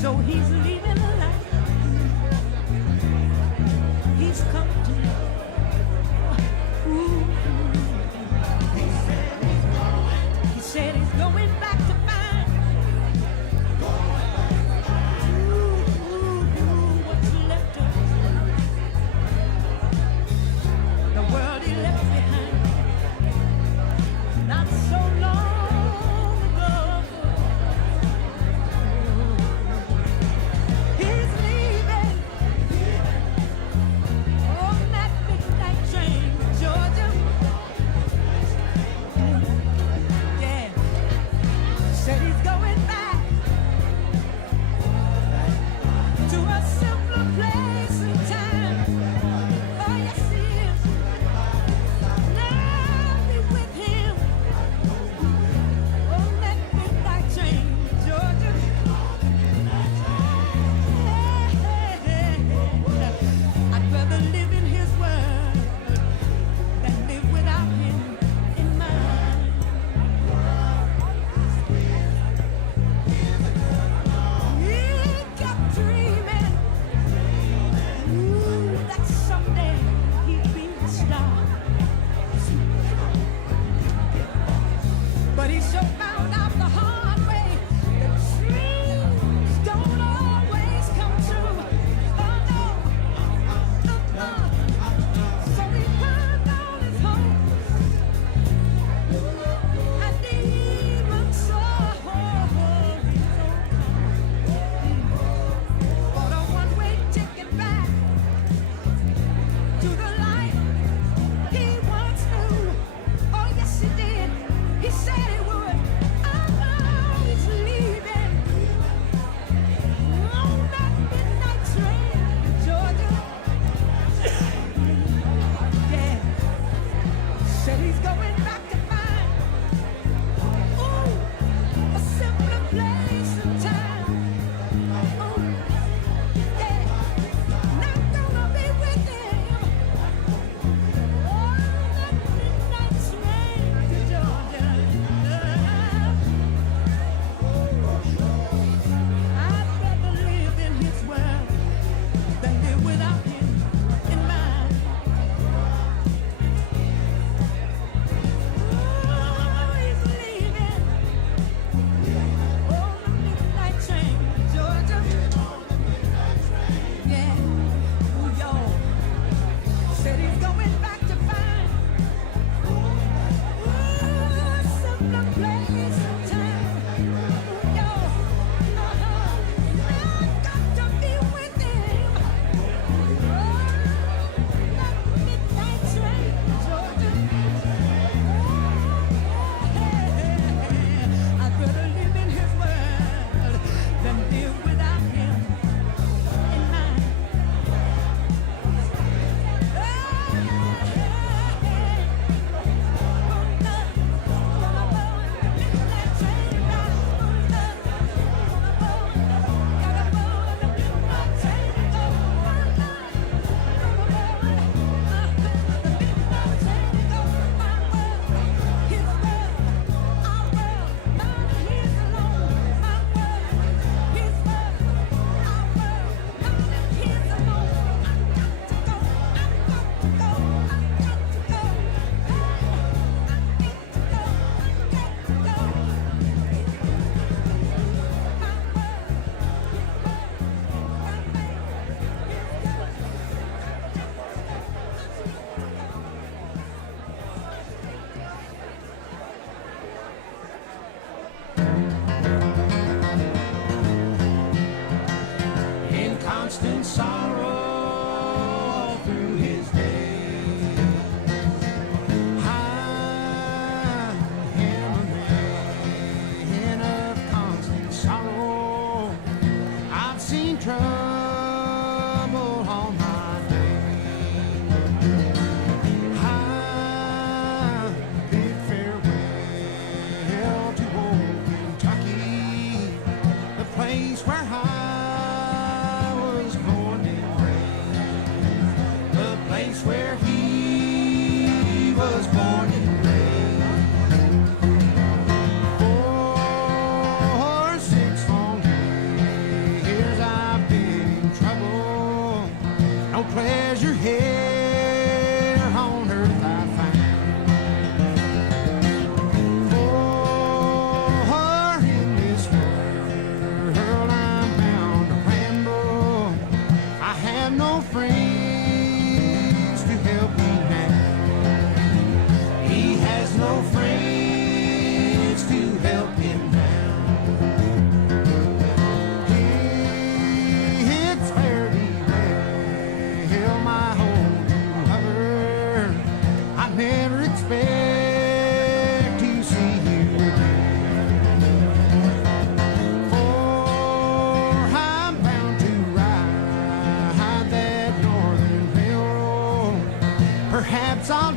So he's leaving a life. He's come to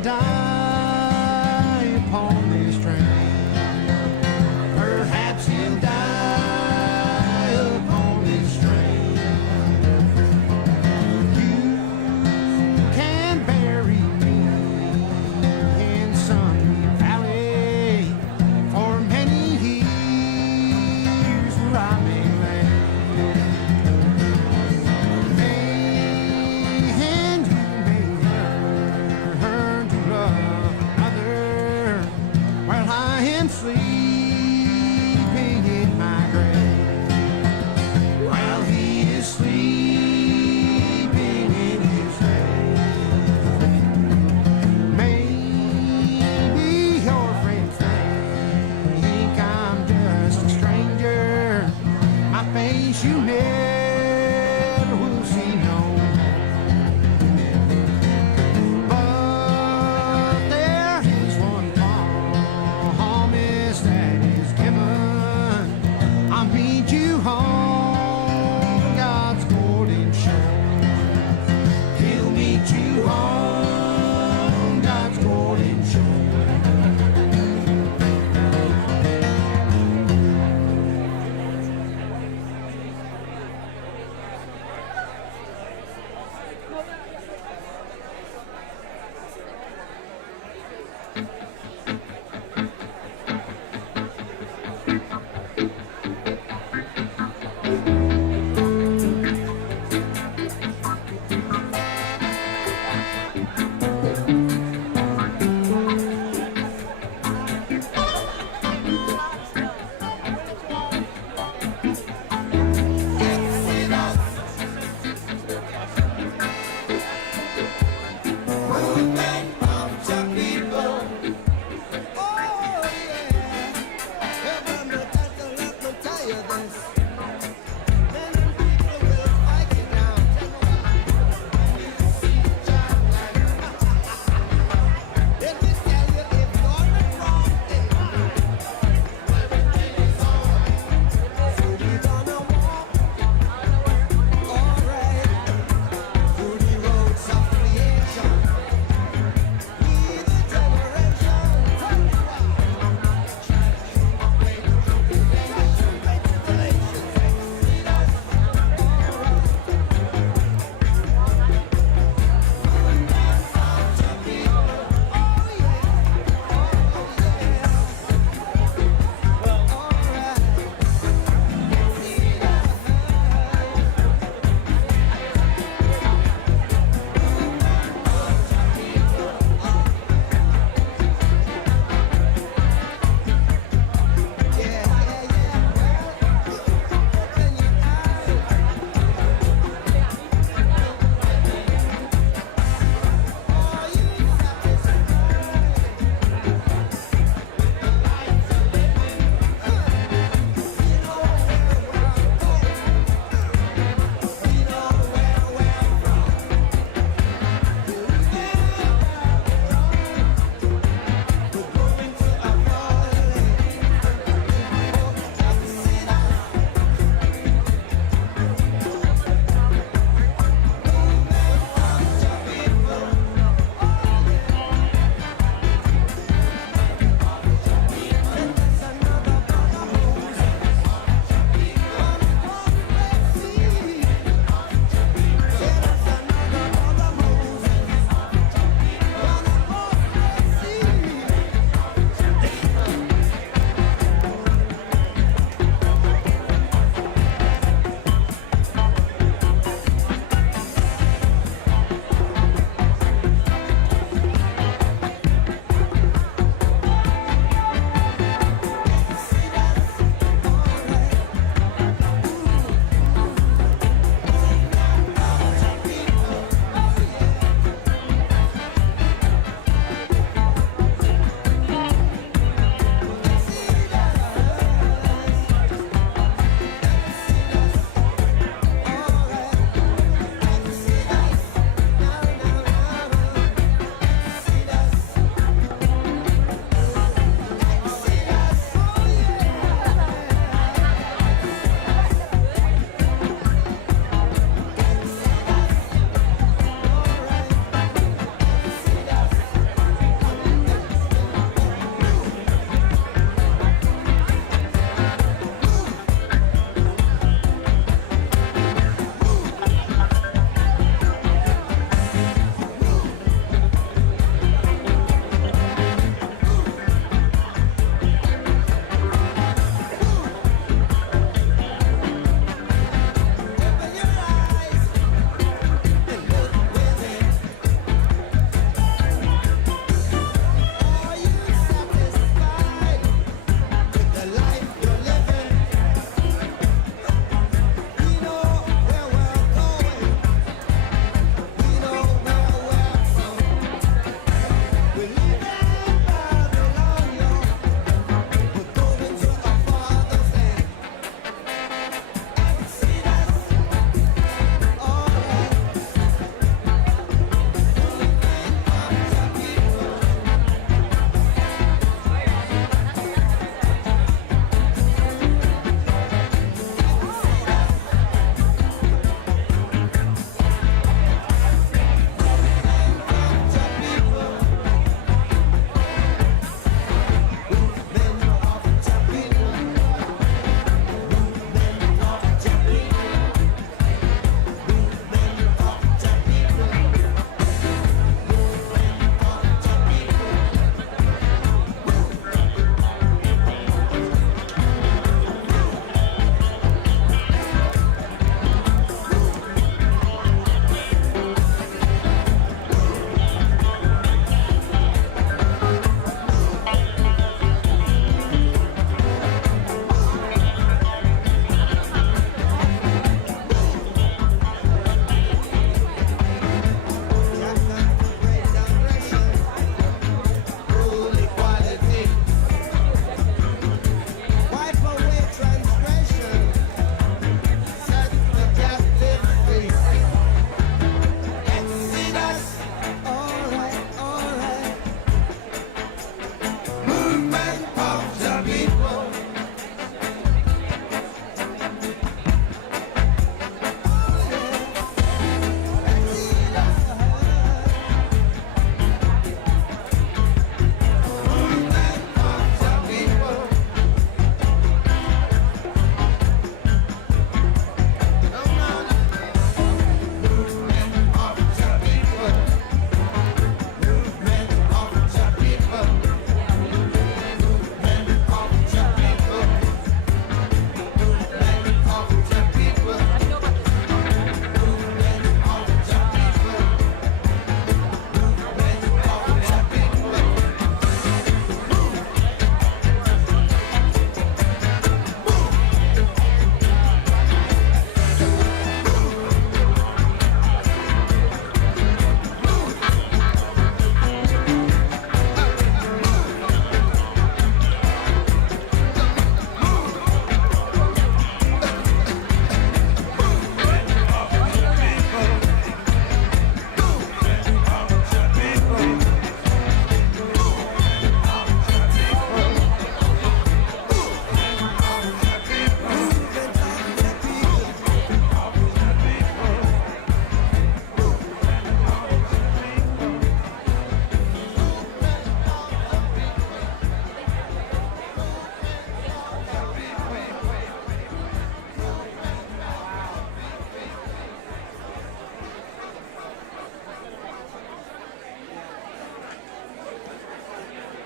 die upon this train. Perhaps he'll die upon this train. You can bury me in Sunny Valley for many years where I may land. And you may learn to love another while I am sleeping in my grave. While he is sleeping in his grave. Maybe your friends think I'm just a stranger. My face you never will see no more. But there is one promise that is given. I'll meet you on God's golden shore. He'll meet you on God's golden shore.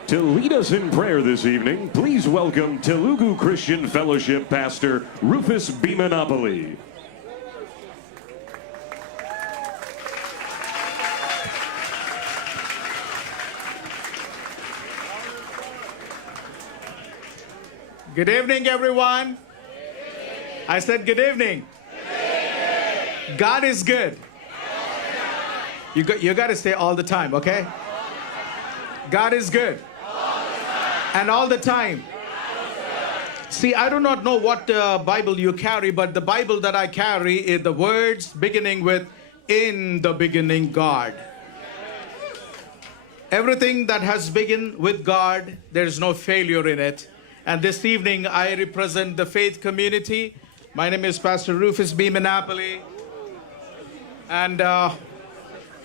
To lead us in prayer this evening, please welcome Telugu Christian Fellowship Pastor Rufus Bhimanapalli. Good evening, everyone. I said good evening. God is good. You got to say all the time, okay? God is good. And all the time. See, I do not know what Bible you carry, but the Bible that I carry is the words beginning with, "In the beginning, God." Everything that has begun with God, there is no failure in it. And this evening, I represent the faith community. My name is Pastor Rufus Bhimanapalli. And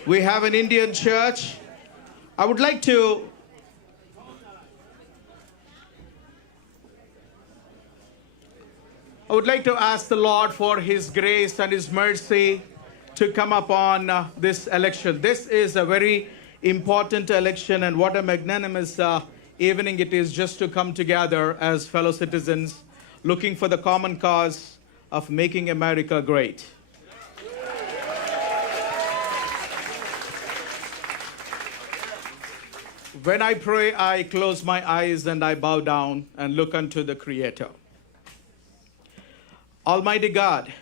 we have an Indian church. I would like to ask the Lord for His grace and His mercy to come upon this election. This is a very important election, and what a magnanimous evening it is just to come together as fellow citizens looking for the common cause of making America great. When I pray, I close my eyes and I bow down and look unto the Creator. Almighty God,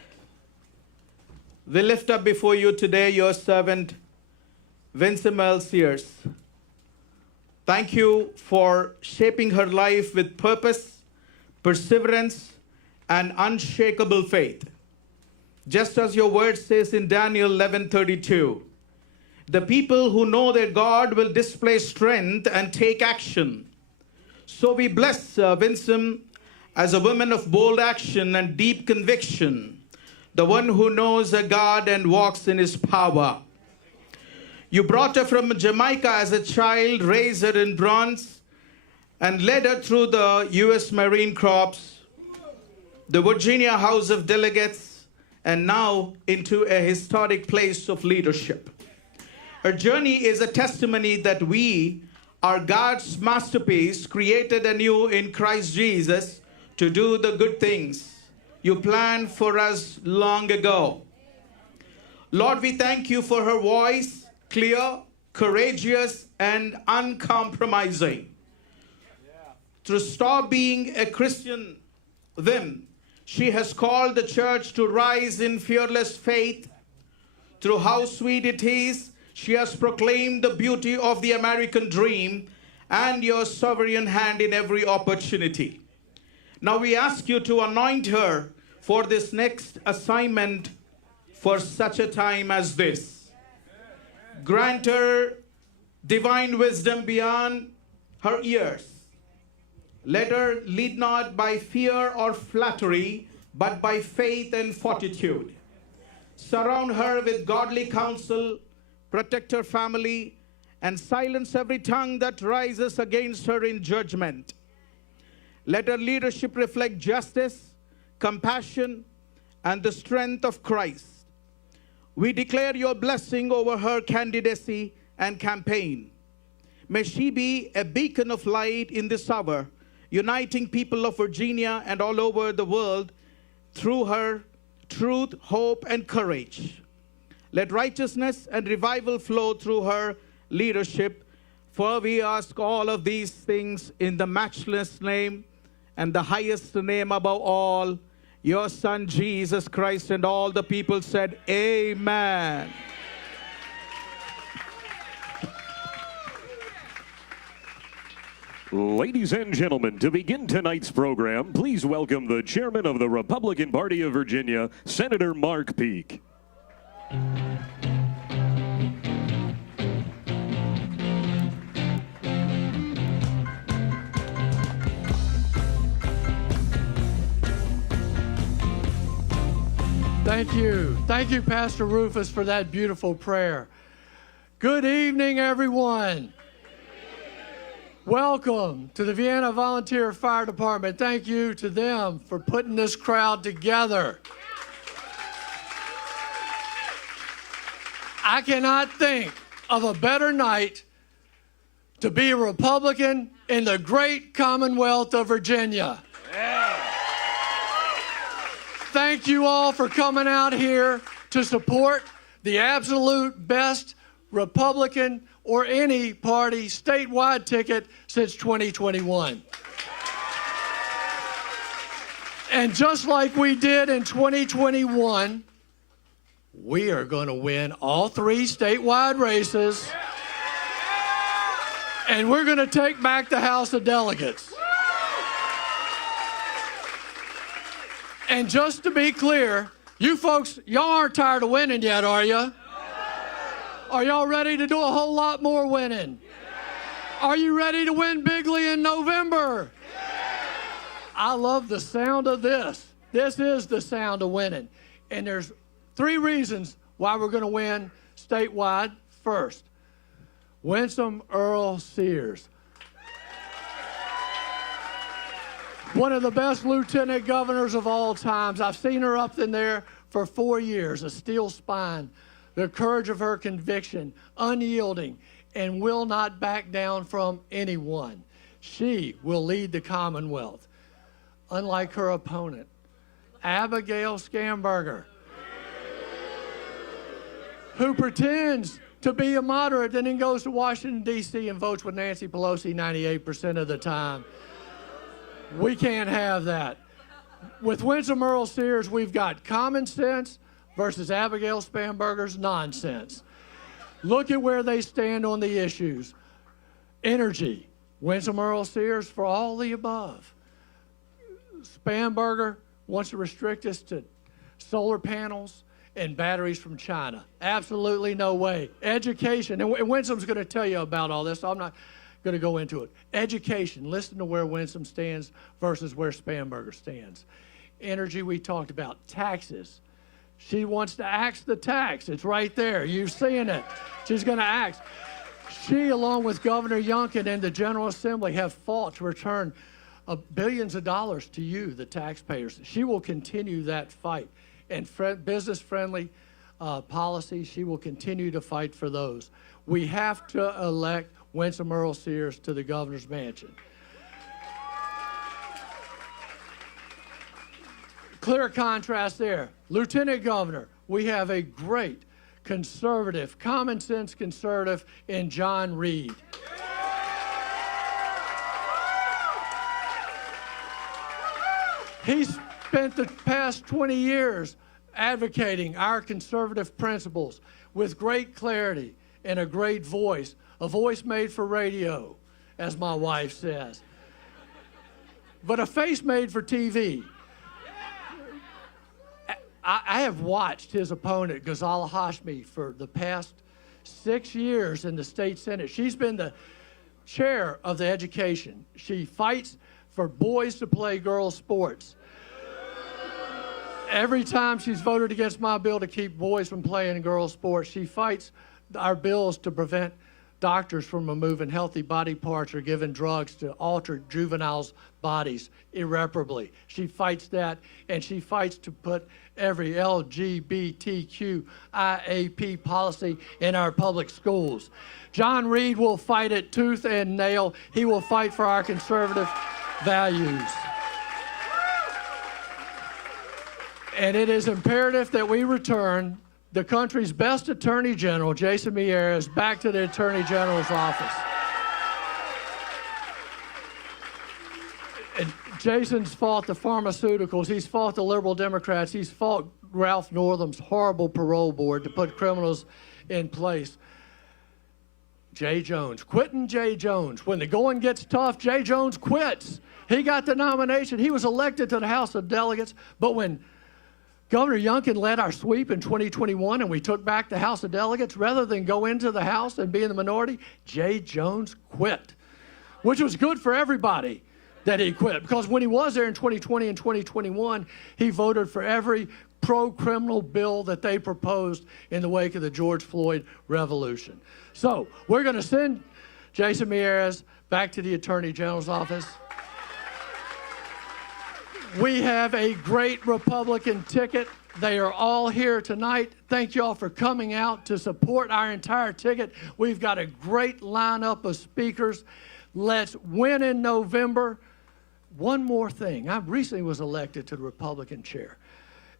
we lift up before you today your servant, Winsome Earle-Sears. Thank you for shaping her life with purpose, perseverance, and unshakable faith. Just as your word says in Daniel 11:32, the people who know their God will display strength and take action. So we bless Winsome as a woman of bold action and deep conviction, the one who knows a God and walks in His power. You brought her from Jamaica as a child, raised her in bronze, and led her through the U.S. Marine Corps, the Virginia House of Delegates, and now into a historic place of leadership. Her journey is a testimony that we are God's masterpiece, created anew in Christ Jesus to do the good things you planned for us long ago. Lord, we thank you for her voice, clear, courageous, and uncompromising. To stop being a Christian whim, she has called the church to rise in fearless faith. Through how sweet it is, she has proclaimed the beauty of the American dream and your sovereign hand in every opportunity. Now we ask you to anoint her for this next assignment for such a time as this. Grant her divine wisdom beyond her years. Let her lead not by fear or flattery, but by faith and fortitude. Surround her with godly counsel, protect her family, and silence every tongue that rises against her in judgment. Let her leadership reflect justice, compassion, and the strength of Christ. We declare your blessing over her candidacy and campaign. May she be a beacon of light in this hour, uniting people of Virginia and all over the world through her truth, hope, and courage. Let righteousness and revival flow through her leadership, for we ask all of these things in the matchless name and the highest name above all, your Son, Jesus Christ. And all the people said, Amen. Ladies and gentlemen, to begin tonight's program, please welcome the chairman of the Republican Party of Virginia, Senator Mark Peake. Thank you. Thank you, Pastor Rufus, for that beautiful prayer. Good evening, everyone. Welcome to the Vienna Volunteer Fire Department. Thank you to them for putting this crowd together. I cannot think of a better night to be a Republican in the great Commonwealth of Virginia. Thank you all for coming out here to support the absolute best Republican or any party statewide ticket since 2021. And just like we did in 2021, we are going to win all 3 statewide races, and we're going to take back the House of Delegates. And just to be clear, you folks, y'all aren't tired of winning yet, are you? Are y'all ready to do a whole lot more winning? Are you ready to win bigly in November? I love the sound of this. This is the sound of winning. And there's 3 reasons why we're going to win statewide. First, Winsome Earle-Sears. One of the best lieutenant governors of all times. I've seen her up in there for 4 years, a steel spine, the courage of her conviction, unyielding, and will not back down from anyone. She will lead the Commonwealth. Unlike her opponent, Abigail Scamberger, who pretends to be a moderate and then goes to Washington, D.C. and votes with Nancy Pelosi 98% of the time. We can't have that. With Winsome Earle-Sears, we've got common sense versus Abigail Scamberger's nonsense. Look at where they stand on the issues. Energy, Winsome Earle-Sears for all the above. Scamberger wants to restrict us to solar panels and batteries from China. Absolutely no way. Education, and Winsome's going to tell you about all this, so I'm not going to go into it. Education, listen to where Winsome stands versus where Scamberger stands. Energy, we talked about. Taxes. She wants to axe the tax. It's right there. You're seeing it. She's going to axe. She, along with Governor Youngkin and the General Assembly, have fought to return billions of dollars to you, the taxpayers. She will continue that fight. And business-friendly policies, she will continue to fight for those. We have to elect Winsome Earle-Sears to the governor's mansion. Clear contrast there. Lieutenant Governor, we have a great conservative, common sense conservative in John Reid. He's spent the past 20 years advocating our conservative principles with great clarity and a great voice, a voice made for radio, as my wife says, but a face made for TV. I have watched his opponent, Ghazala Hashmi, for the past 6 years in the state Senate. She's been the chair of the education. She fights for boys to play girls' sports. Every time she's voted against my bill to keep boys from playing girls' sports, she fights our bills to prevent doctors from removing healthy body parts or giving drugs to alter juveniles' bodies irreparably. She fights that, and she fights to put every LGBTQIAP policy in our public schools. John Reid will fight it tooth and nail. He will fight for our conservative values. And it is imperative that we return the country's best Attorney General, Jason Miyares, back to the Attorney General's office. And Jason's fought the pharmaceuticals. He's fought the liberal Democrats. He's fought Ralph Northam's horrible parole board to put criminals in place. Jay Jones, quitting Jay Jones. When the going gets tough, Jay Jones quits. He got the nomination. He was elected to the House of Delegates, but when Governor Youngkin led our sweep in 2021 and we took back the House of Delegates, rather than go into the House and be in the minority, Jay Jones quit, which was good for everybody that he quit, because when he was there in 2020 and 2021, he voted for every pro-criminal bill that they proposed in the wake of the George Floyd revolution. So we're going to send Jason Miyares back to the Attorney General's office. We have a great Republican ticket They are all here tonight. Thank you all for coming out to support our entire ticket. We've got a great lineup of speakers. Let's win in November. One more thing. I recently was elected to the Republican chair.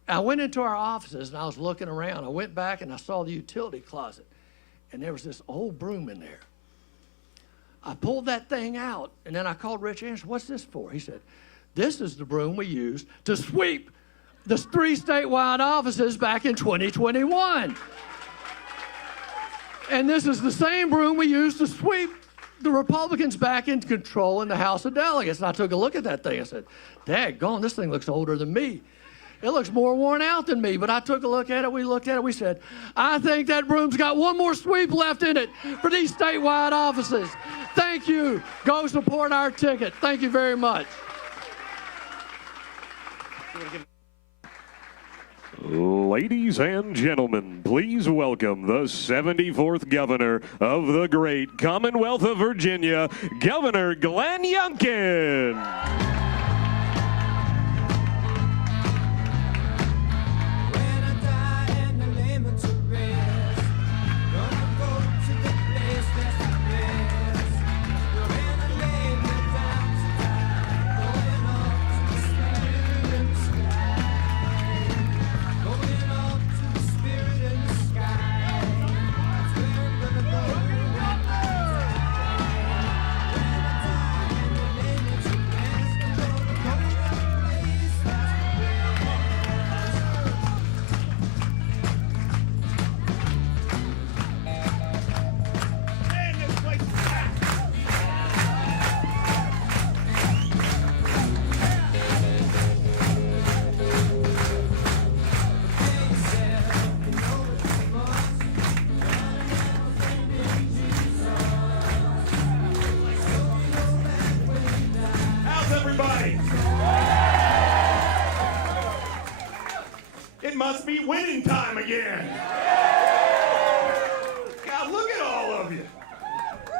I went into our offices and I was looking around. I went back and I saw the utility closet, and there was this old broom in there. I pulled that thing out, and then I called Rich Anderson. What's this for? He said, this is the broom we used to sweep the 3 statewide offices back in 2021. And this is the same broom we used to sweep the Republicans back in control in the House of Delegates. And I took a look at that thing. I said, daggone, this thing looks older than me. It looks more worn out than me. But I took a look at it. We looked at it. We said, I think that broom's got one more sweep left in it for these statewide offices. Thank you. Go support our ticket. Thank you very much. Ladies and gentlemen, please welcome the 74th governor of the great Commonwealth of Virginia, Governor Glenn Youngkin. It must be winning time again. God, look at all of you.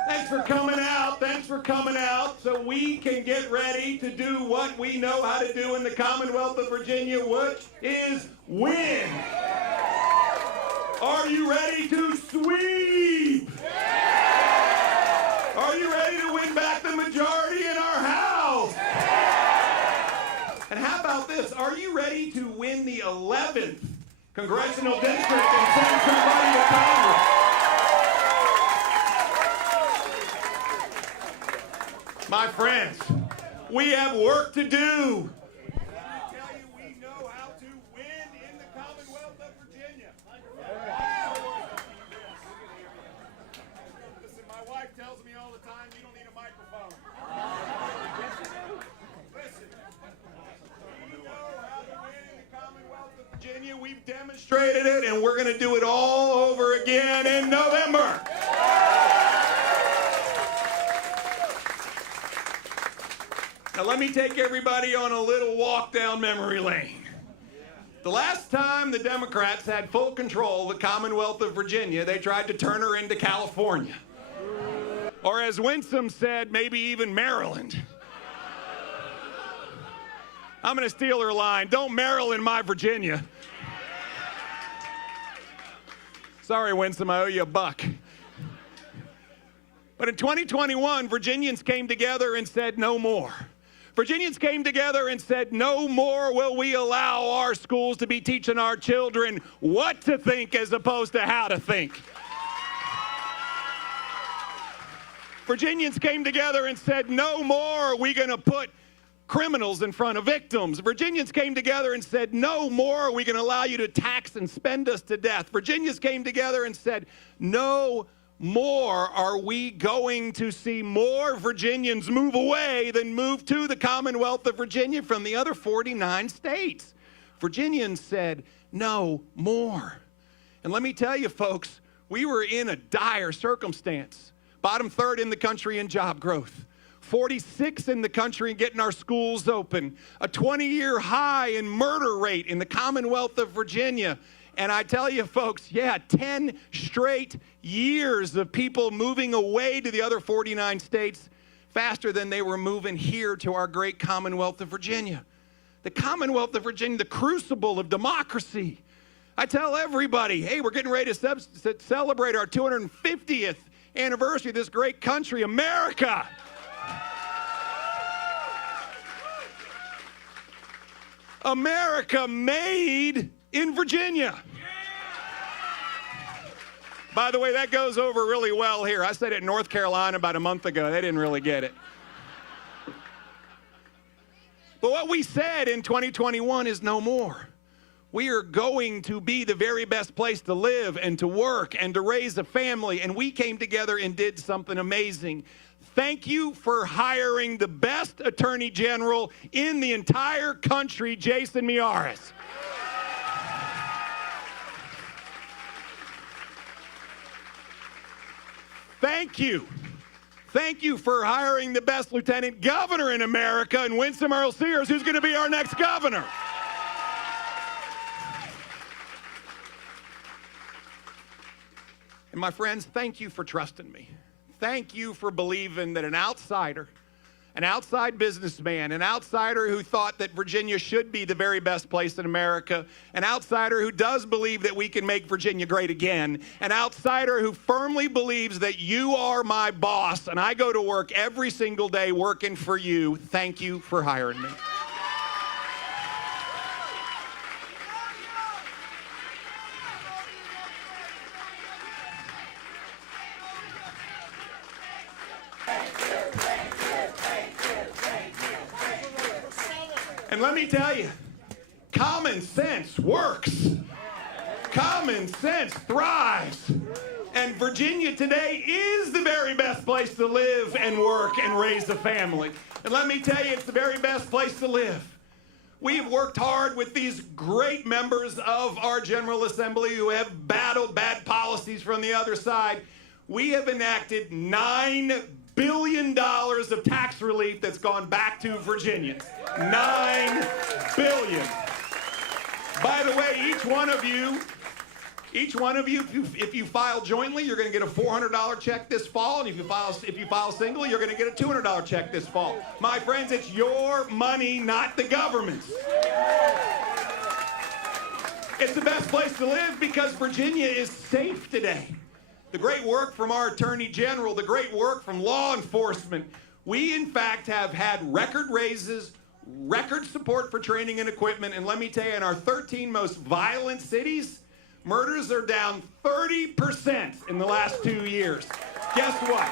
Thanks for coming out. Thanks for coming out so we can get ready to do what we know how to do in the Commonwealth of Virginia, which is win. Are you ready to sweep? Are you ready to win back the majority in our House? And how about this? Are you ready to win the 11th congressional district and send somebody to Congress? My friends, we have work to do. I tell you, we know how to win in the Commonwealth of Virginia. Listen, my wife tells me all the time, you don't need a microphone. Yes, you do. Listen, we know how to win in the Commonwealth of Virginia. We've demonstrated it, and we're going to do it all over again in November. Now let me take everybody on a little walk down memory lane. The last time the Democrats had full control of the Commonwealth of Virginia, they tried to turn her into California. Or as Winsome said, maybe even Maryland. I'm going to steal her line. Don't Maryland my Virginia. Sorry, Winsome, I owe you $1. But in 2021, Virginians came together and said no more. Virginians came together and said, no more will we allow our schools to be teaching our children what to think as opposed to how to think. Virginians came together and said, no more are we going to put criminals in front of victims. Virginians came together and said, no more are we going to allow you to tax and spend us to death. Virginians came together and said, no more are we going to see more Virginians move away than move to the Commonwealth of Virginia from the other 49 states. Virginians said, no more. And let me tell you, folks, we were in a dire circumstance. Bottom third in the country in job growth. 46 in the country in getting our schools open. A 20-year high in murder rate in the Commonwealth of Virginia. And I tell you, folks, 10 straight years of people moving away to the other 49 states faster than they were moving here to our great Commonwealth of Virginia. The Commonwealth of Virginia, the crucible of democracy. I tell everybody, hey, we're getting ready to celebrate our 250th anniversary of this great country, America. America made in Virginia. By the way, that goes over really well here. I said it in North Carolina about a month ago. They didn't really get it. But what we said in 2021 is no more. We are going to be the very best place to live and to work and to raise a family. And we came together and did something amazing. Thank you for hiring the best Attorney General in the entire country, Jason Miyares. Thank you. Thank you for hiring the best Lieutenant Governor in America, and Winsome Earle-Sears, who's going to be our next governor. And my friends, thank you for trusting me. Thank you for believing that an outsider, an outside businessman, an outsider who thought that Virginia should be the very best place in America, an outsider who does believe that we can make Virginia great again, an outsider who firmly believes that you are my boss and I go to work every single day working for you. Thank you for hiring me. And let me tell you, common sense works. Common sense thrives. And Virginia today is the very best place to live and work and raise a family. And let me tell you, it's the very best place to live. We've worked hard with these great members of our General Assembly who have battled bad policies from the other side. We have enacted $9 billion of tax relief that's gone back to Virginia. $9 billion. By the way, each one of you, if you file jointly, you're going to get a $400 check this fall, and if you file singly, you're going to get a $200 check this fall. My friends, it's your money, not the government's. It's the best place to live because Virginia is safe today. The great work from our Attorney General, the great work from law enforcement. We, in fact, have had record raises, record support for training and equipment, and let me tell you, in our 13 most violent cities, murders are down 30% in the last 2 years. Guess what?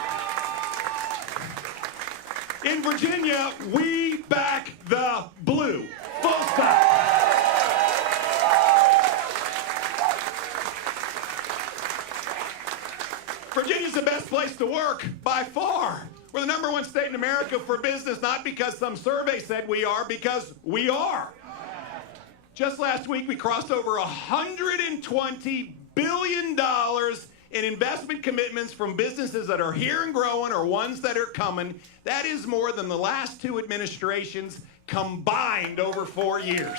In Virginia, we back the blue. Full stop. Virginia's the best place to work by far. We're the #1 state in America for business, not because some survey said we are, because we are. Just last week, we crossed over $120 billion in investment commitments from businesses that are here and growing or ones that are coming. That is more than the last 2 administrations combined over 4 years.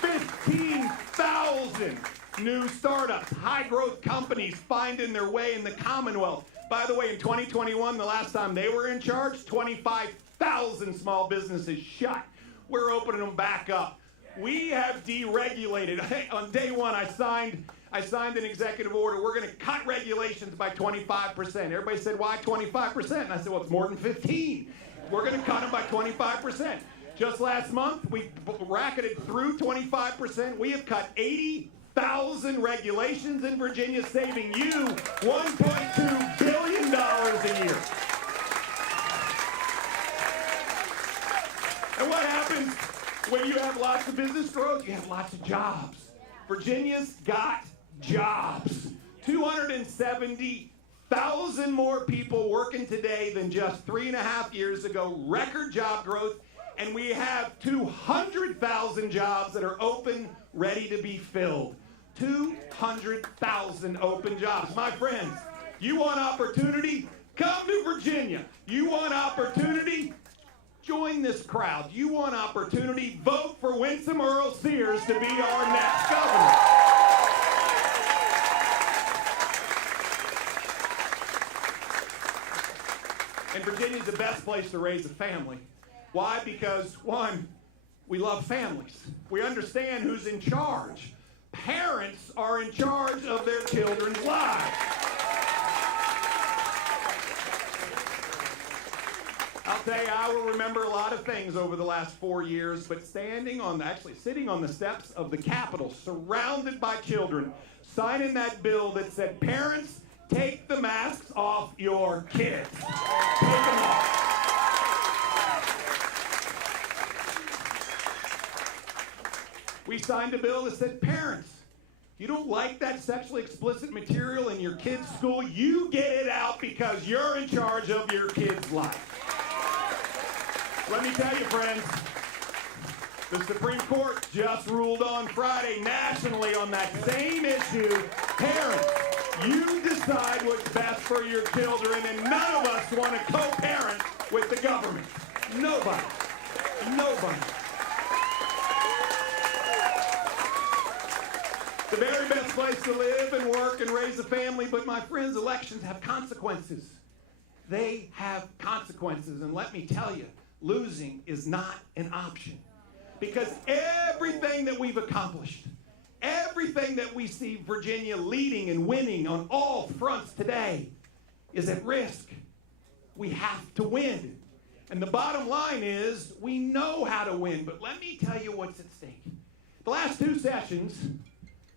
15,000 new startups, high-growth companies finding their way in the Commonwealth. By the way, in 2021, the last time they were in charge, 25,000 small businesses shut. We're opening them back up. We have deregulated. On day one, I signed an executive order. We're going to cut regulations by 25%. Everybody said, why 25%? And I said, well, it's more than 15. We're going to cut them by 25%. Just last month, we racketed through 25%. We have cut 80,000 regulations in Virginia, saving you $1.2 billion a year. And what happens when you have lots of business growth? You have lots of jobs. Virginia's got jobs. 270,000 more people working today than just 3.5 years ago. Record job growth. And we have 200,000 jobs that are open, ready to be filled. 200,000 open jobs. My friends, you want opportunity? Come to Virginia. You want opportunity? Join this crowd. You want opportunity? Vote for Winsome Earle-Sears to be our next governor. And Virginia's the best place to raise a family. Why? Because, one, we love families. We understand who's in charge. Parents are in charge of their children's lives. I'll tell you, I will remember a lot of things over the last 4 years, but sitting on the steps of the Capitol, surrounded by children, signing that bill that said, parents, take the masks off your kids. Take them off. We signed a bill that said, parents, you don't like that sexually explicit material in your kid's school, you get it out because you're in charge of your kid's life. Let me tell you, friends, the Supreme Court just ruled on Friday nationally on that same issue. Parents, you decide what's best for your children, and none of us want to co-parent with the government. Nobody. Nobody. The very best place to live and work and raise a family, but my friends, elections have consequences. They have consequences, and let me tell you, losing is not an option. Because everything that we've accomplished, everything that we see Virginia leading and winning on all fronts today is at risk. We have to win. And the bottom line is we know how to win, but let me tell you what's at stake. The last 2 sessions,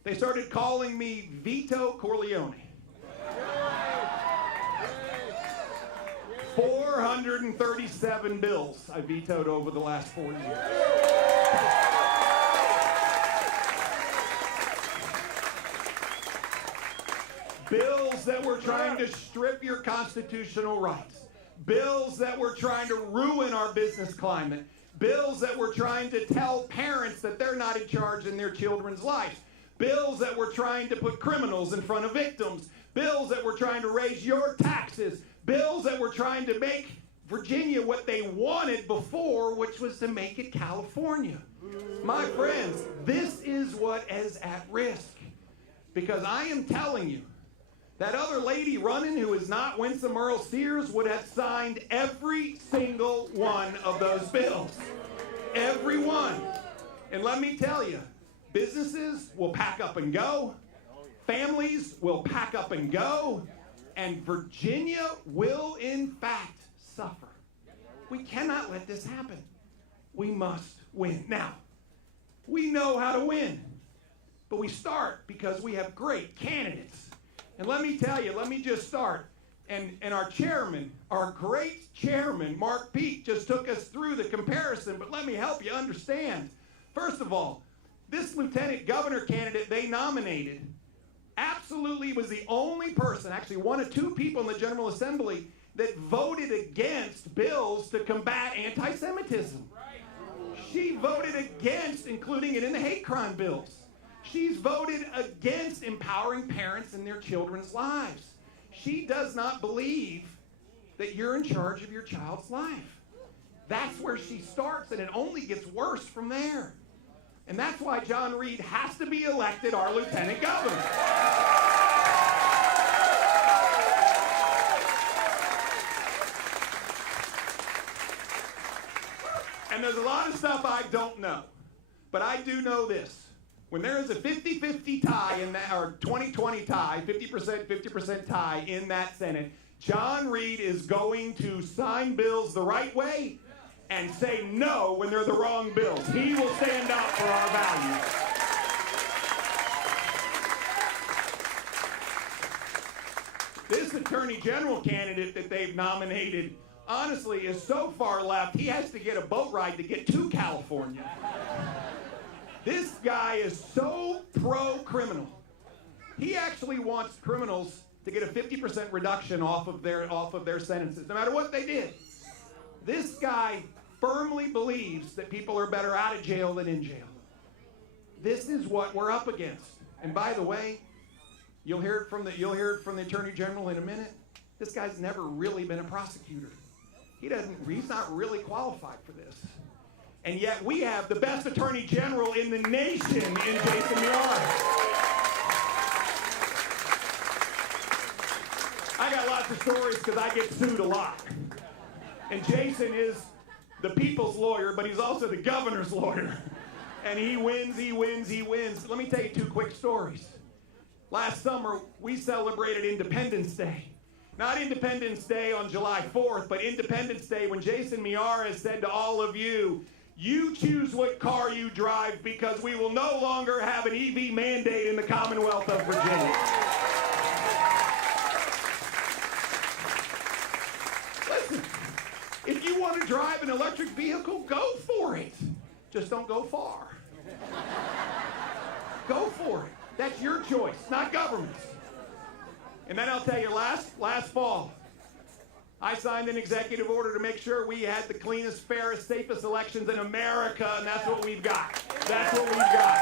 they started calling me Veto Corleone. 437 bills I vetoed over the last 4 years. Bills that were trying to strip your constitutional rights. Bills that were trying to ruin our business climate. Bills that were trying to tell parents that they're not in charge in their children's lives. Bills that were trying to put criminals in front of victims. Bills that were trying to raise your taxes. Bills that were trying to make Virginia what they wanted before, which was to make it California. My friends, this is what is at risk. Because I am telling you, that other lady running who is not Winsome Earle-Sears would have signed every single one of those bills. Every one. And let me tell you, businesses will pack up and go. Families will pack up and go. And Virginia will, in fact, suffer. We cannot let this happen. We must win. Now, we know how to win. But we start because we have great candidates. And let me tell you, let me just start. And our chairman, our great chairman, Mark Peake, just took us through the comparison. But let me help you understand. First of all, this lieutenant governor candidate they nominated absolutely was the only person, actually one of 2 people in the General Assembly, that voted against bills to combat anti-Semitism. She voted against including it in the hate crime bills. She's voted against empowering parents in their children's lives. She does not believe that you're in charge of your child's life. That's where she starts, and it only gets worse from there. And that's why John Reid has to be elected our lieutenant governor. And there's a lot of stuff I don't know. But I do know this. When there is a 50-50 tie in that, or 20-20 tie, 50% tie in that Senate, John Reid is going to sign bills the right way and say no when they're the wrong bills. He will stand up for our values. This Attorney General candidate that they've nominated, honestly, is so far left, he has to get a boat ride to get to California. This guy is so pro-criminal. He actually wants criminals to get a 50% reduction off of their sentences, no matter what they did. This guy firmly believes that people are better out of jail than in jail. This is what we're up against. And by the way, you'll hear it from the Attorney General in a minute. This guy's never really been a prosecutor. He's not really qualified for this. And yet we have the best Attorney General in the nation in Jason Miyares. I got lots of stories because I get sued a lot. And Jason is the people's lawyer, but he's also the governor's lawyer. And he wins, he wins, he wins. Let me tell you two quick stories. Last summer, we celebrated Independence Day. Not Independence Day on July 4th, but Independence Day when Jason Miyares said to all of you, you choose what car you drive because we will no longer have an EV mandate in the Commonwealth of Virginia. Listen, if you want to drive an electric vehicle, go for it. Just don't go far. Go for it. That's your choice, not government's. And then I'll tell you, last fall, I signed an executive order to make sure we had the cleanest, fairest, safest elections in America, and that's what we've got. That's what we've got.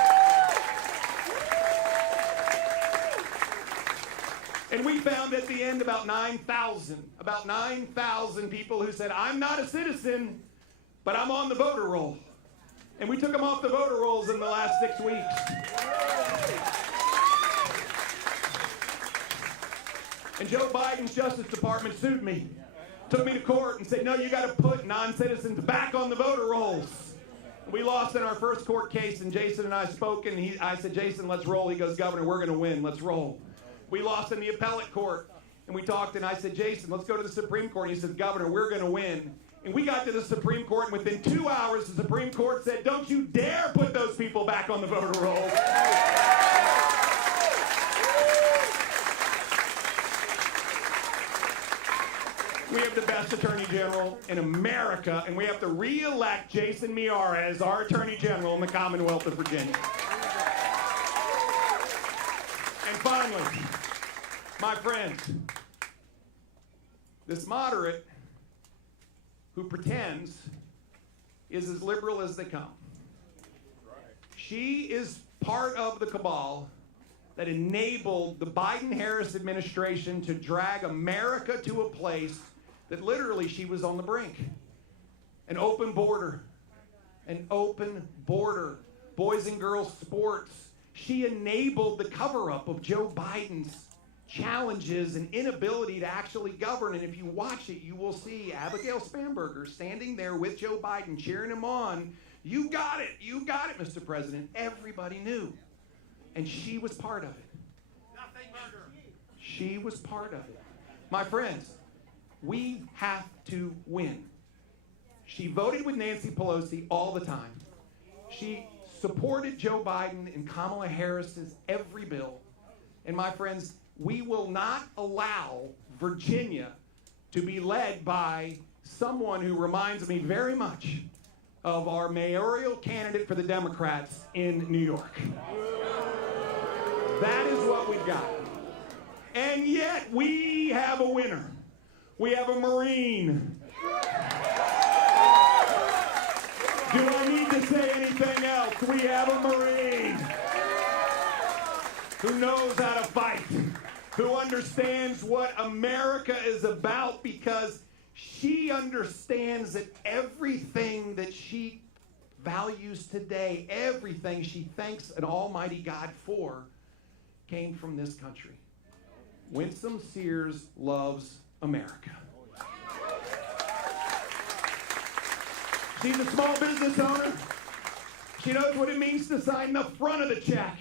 And we found at the end about 9,000 people who said, I'm not a citizen, but I'm on the voter roll. And we took them off the voter rolls in the last 6 weeks. And Joe Biden's Justice Department sued me, took me to court and said, no, you got to put non-citizens back on the voter rolls. We lost in our first court case, and Jason and I spoke, and I said, Jason, let's roll. He goes, Governor, we're going to win. Let's roll. We lost in the appellate court, and we talked, and I said, Jason, let's go to the Supreme Court. And he said, Governor, we're going to win. And we got to the Supreme Court, and within 2 hours, the Supreme Court said, don't you dare put those people back on the voter rolls. We have the best Attorney General in America, and we have to re-elect Jason Miyares as our Attorney General in the Commonwealth of Virginia. And finally, my friends, this moderate who pretends is as liberal as they come. She is part of the cabal that enabled the Biden-Harris administration to drag America to a place that literally she was on the brink. An open border. An open border. Boys and girls sports. She enabled the cover-up of Joe Biden's challenges and inability to actually govern. And if you watch it, you will see Abigail Spanberger standing there with Joe Biden, cheering him on. You got it, Mr. President. Everybody knew. And she was part of it. She was part of it. My friends, we have to win. She voted with Nancy Pelosi all the time. She supported Joe Biden and Kamala Harris's every bill. And my friends, we will not allow Virginia to be led by someone who reminds me very much of our mayoral candidate for the Democrats in New York. That is what we've got. And yet we have a winner. We have a Marine. Do I need to say anything else? We have a Marine who knows how to fight, who understands what America is about, because she understands that everything that she values today, everything she thanks an almighty God for, came from this country. Winsome Sears loves America. She's a small business owner. She knows what it means to sign the front of the check,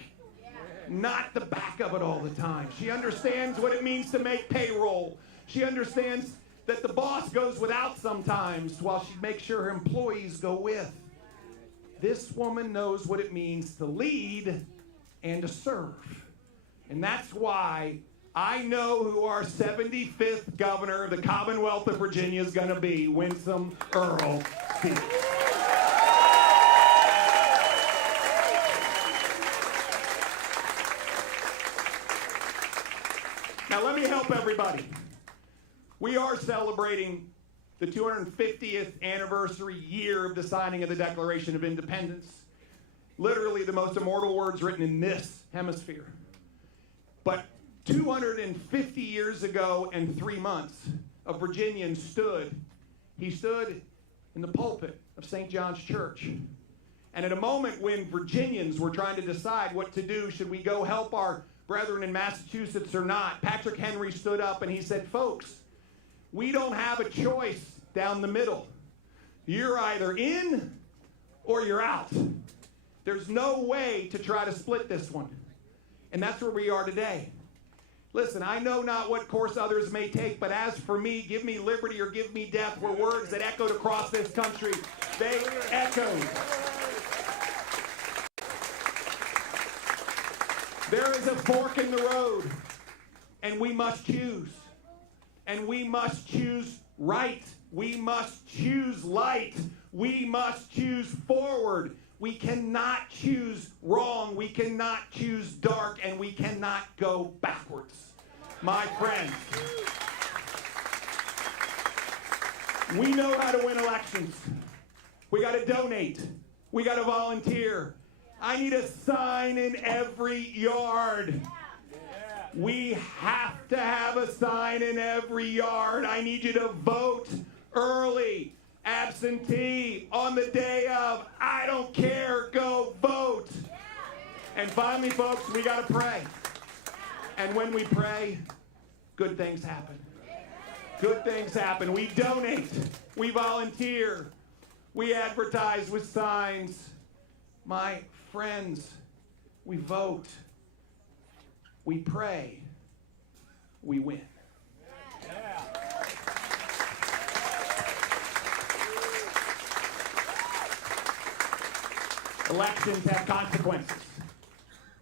not the back of it all the time. She understands what it means to make payroll. She understands that the boss goes without sometimes while she makes sure her employees go with. This woman knows what it means to lead and to serve. And that's why I know who our 75th governor of the Commonwealth of Virginia is going to be, Winsome Earle-Sears. Now let me help everybody. We are celebrating the 250th anniversary year of the signing of the Declaration of Independence. Literally the most immortal words written in this hemisphere. But 250 years ago and 3 months, a Virginian stood. He stood in the pulpit of St. John's Church. And at a moment when Virginians were trying to decide what to do, should we go help our brethren in Massachusetts or not, Patrick Henry stood up and he said, folks, we don't have a choice down the middle. You're either in or you're out. There's no way to try to split this one. And that's where we are today. Listen, I know not what course others may take, but as for me, give me liberty or give me death were words that echoed across this country. They echoed. There is a fork in the road, and we must choose. And we must choose right. We must choose light. We must choose forward. We cannot choose wrong. We cannot choose dark, and we cannot go backwards. My friends, we know how to win elections. We got to donate. We got to volunteer. I need a sign in every yard. We have to have a sign in every yard. I need you to vote early, absentee, on the day of. I don't care, go vote. And finally, folks, we got to pray. And when we pray, good things happen. Good things happen. We donate. We volunteer. We advertise with signs. My friends, we vote. We pray. We win. Elections have consequences.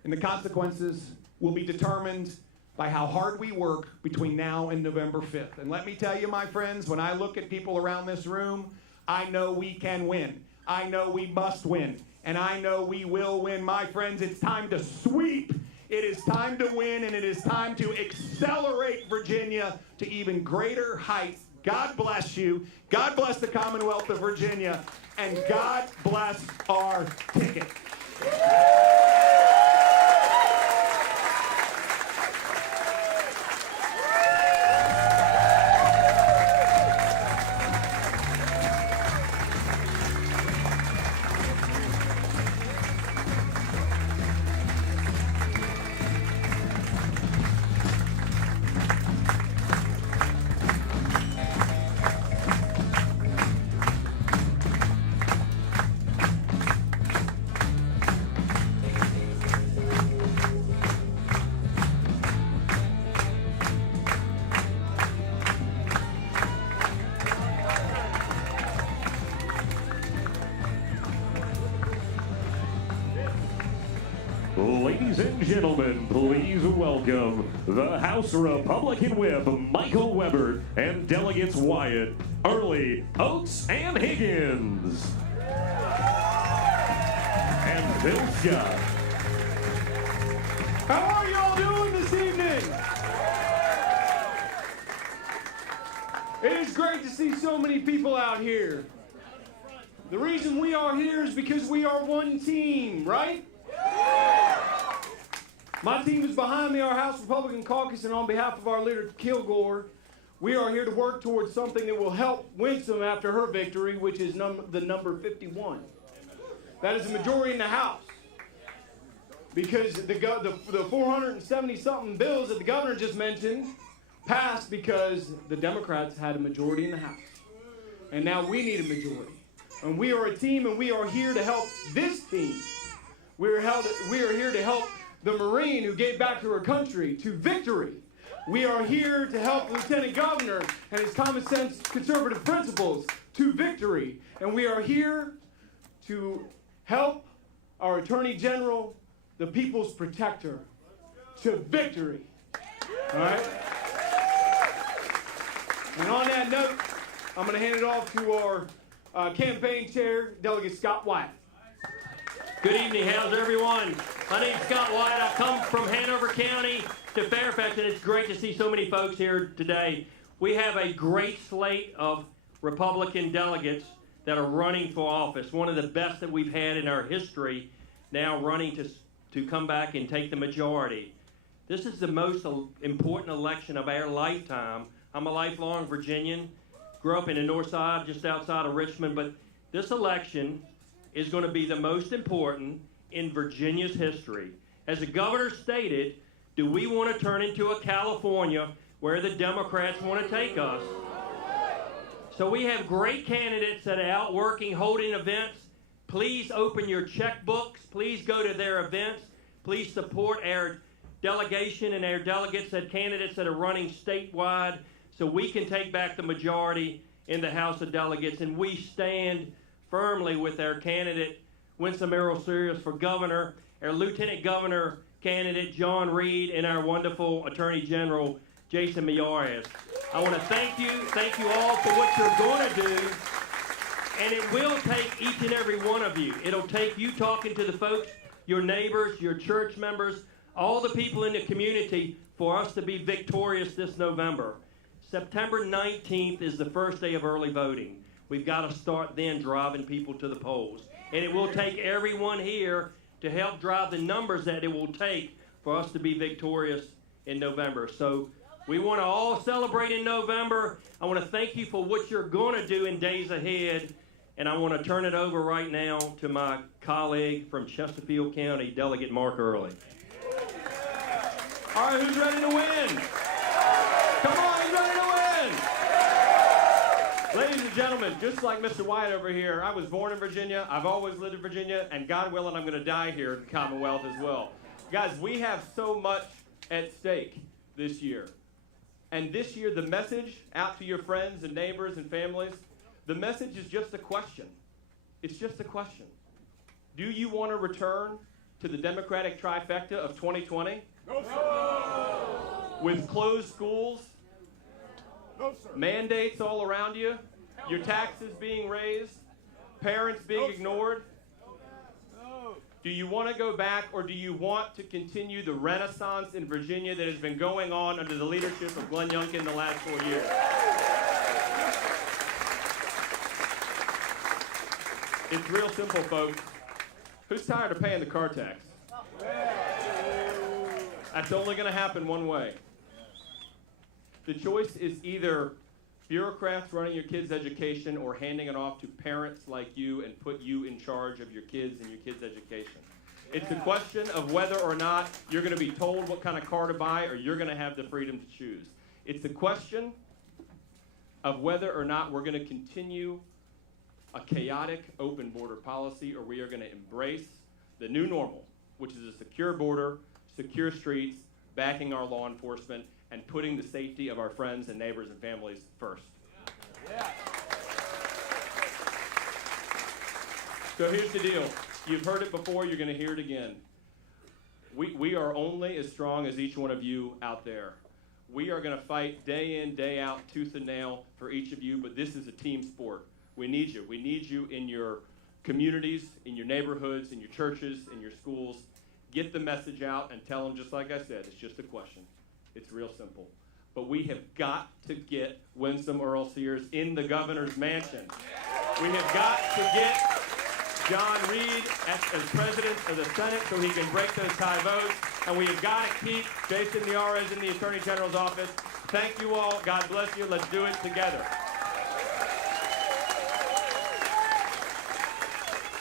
And the consequences will be determined by how hard we work between now and November 5th. And let me tell you, my friends, when I look at people around this room, I know we can win. I know we must win. And I know we will win. My friends, it's time to sweep. It is time to win, and it is time to accelerate Virginia to even greater heights. God bless you. God bless the Commonwealth of Virginia. And God bless our ticket. Ladies and gentlemen, please welcome the House Republican Whip, Michael Weber, and Delegates Wyatt, Early, Oates, and Higgins. And Bill Scott. How are y'all doing this evening? It is great to see so many people out here. The reason we are here is because we are one team, right? My team is behind me, our House Republican Caucus, and on behalf of our leader, Kilgore, we are here to work towards something that will help Winsome after her victory, which is the number 51. That is a majority in the House. Because the 470-something bills that the governor just mentioned passed because the Democrats had a majority in the House. And now we need a majority. And we are a team, and we are here to help this team. We are here to help the Marine who gave back to her country to victory. We are here to help the Lieutenant Governor and his common sense conservative principles to victory. And we are here to help our Attorney General, the people's protector, to victory. All right? And on that note, I'm going to hand it off to our campaign chair, Delegate Scott Wyatt. Good evening. How's everyone? My name's Scott White. I come from Hanover County to Fairfax, and it's great to see so many folks here today. We have a great slate of Republican delegates that are running for office, one of the best that we've had in our history, now running to come back and take the majority. This is the most important election of our lifetime. I'm a lifelong Virginian, grew up in the north side, just outside of Richmond, but this election is going to be the most important in Virginia's history. As the governor stated, do we want to turn into a California where the Democrats want to take us? So we have great candidates that are out working, holding events. Please open your checkbooks. Please go to their events. Please support our delegation and our delegates and candidates that are running statewide so we can take back the majority in the House of Delegates. And we stand firmly with our candidate, Winsome Earle-Sears, for governor, our lieutenant governor candidate, John Reid, and our wonderful Attorney General, Jason Miyares. I want to thank you all for what you're going to do. And it will take each and every one of you. It'll take you talking to the folks, your neighbors, your church members, all the people in the community for us to be victorious this November. September 19th is the first day of early voting. We've got to start then driving people to the polls. And it will take everyone here to help drive the numbers that it will take for us to be victorious in November. So we want to all celebrate in November. I want to thank you for what you're going to do in days ahead. And I want to turn it over right now to my colleague from Chesterfield County, Delegate Mark Early. All right, who's ready to win? Come on, who's ready to win? Ladies and gentlemen, just like Mr. Wyatt over here, I was born in Virginia. I've always lived in Virginia, and God willing, I'm going to die here in the Commonwealth as well. Guys, we have so much at stake this year. And this year, the message out to your friends and neighbors and families, the message is just a question. It's just a question. Do you want to return to the Democratic trifecta of 2020? No, sir. With closed schools, no, sir. Mandates all around you, your taxes being raised, parents being ignored? No. Do you want to go back, or do you want to continue the renaissance in Virginia that has been going on under the leadership of Glenn Youngkin the last 4 years? It's real simple, folks. Who's tired of paying the car tax? That's only going to happen one way. The choice is either bureaucrats running your kids' education or handing it off to parents like you and put you in charge of your kids and your kids' education. It's a question of whether or not you're going to be told what kind of car to buy or you're going to have the freedom to choose. It's a question of whether or not we're going to continue a chaotic open border policy, or we are going to embrace the new normal, which is a secure border, secure streets, backing our law enforcement, and putting the safety of our friends and neighbors and families first. Yeah. So here's the deal. You've heard it before, you're going to hear it again. We are only as strong as each one of you out there. We are going to fight day in, day out, tooth and nail for each of you, but this is a team sport. We need you. We need you in your communities, in your neighborhoods, in your churches, in your schools. Get the message out and tell them, just like I said, it's just a question. It's real simple. But we have got to get Winsome Earle-Sears in the governor's mansion. We have got to get John Reid as president of the Senate so he can break those tie votes. And we have got to keep Jason Miyares in the Attorney General's office. Thank you all. God bless you. Let's do it together.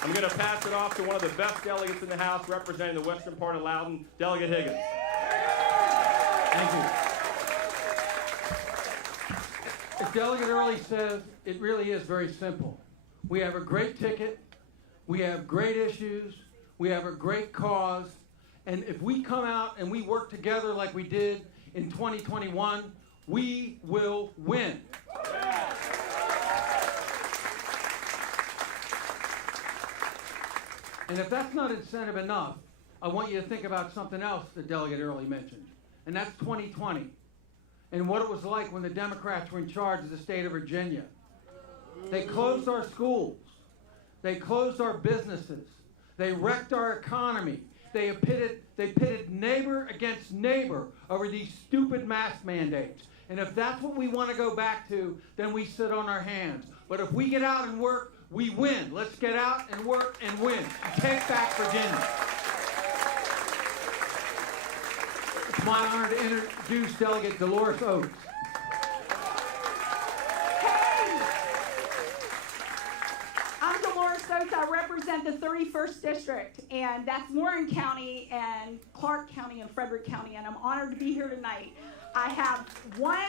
I'm going to pass it off to one of the best delegates in the House representing the western part of Loudoun, Delegate Higgins. Thank you. As Delegate Early says, it really is very simple. We have a great ticket, we have great issues, we have a great cause, and if we come out and we work together like we did in 2021, we will win. And if that's not incentive enough, I want you to think about something else that Delegate Early mentioned, and that's 2020, and what it was like when the Democrats were in charge of the state of Virginia. They closed our schools. They closed our businesses. They wrecked our economy. They pitted neighbor against neighbor over these stupid mask mandates. And if that's what we want to go back to, then we sit on our hands. But if we get out and work, we win. Let's get out and work and win. Take back Virginia. It's my honor to introduce Delegate Dolores Oates. Hey! I'm Dolores Oates. I represent the 31st District, and that's Warren County and Clark County and Frederick County, and I'm honored to be here tonight. I have one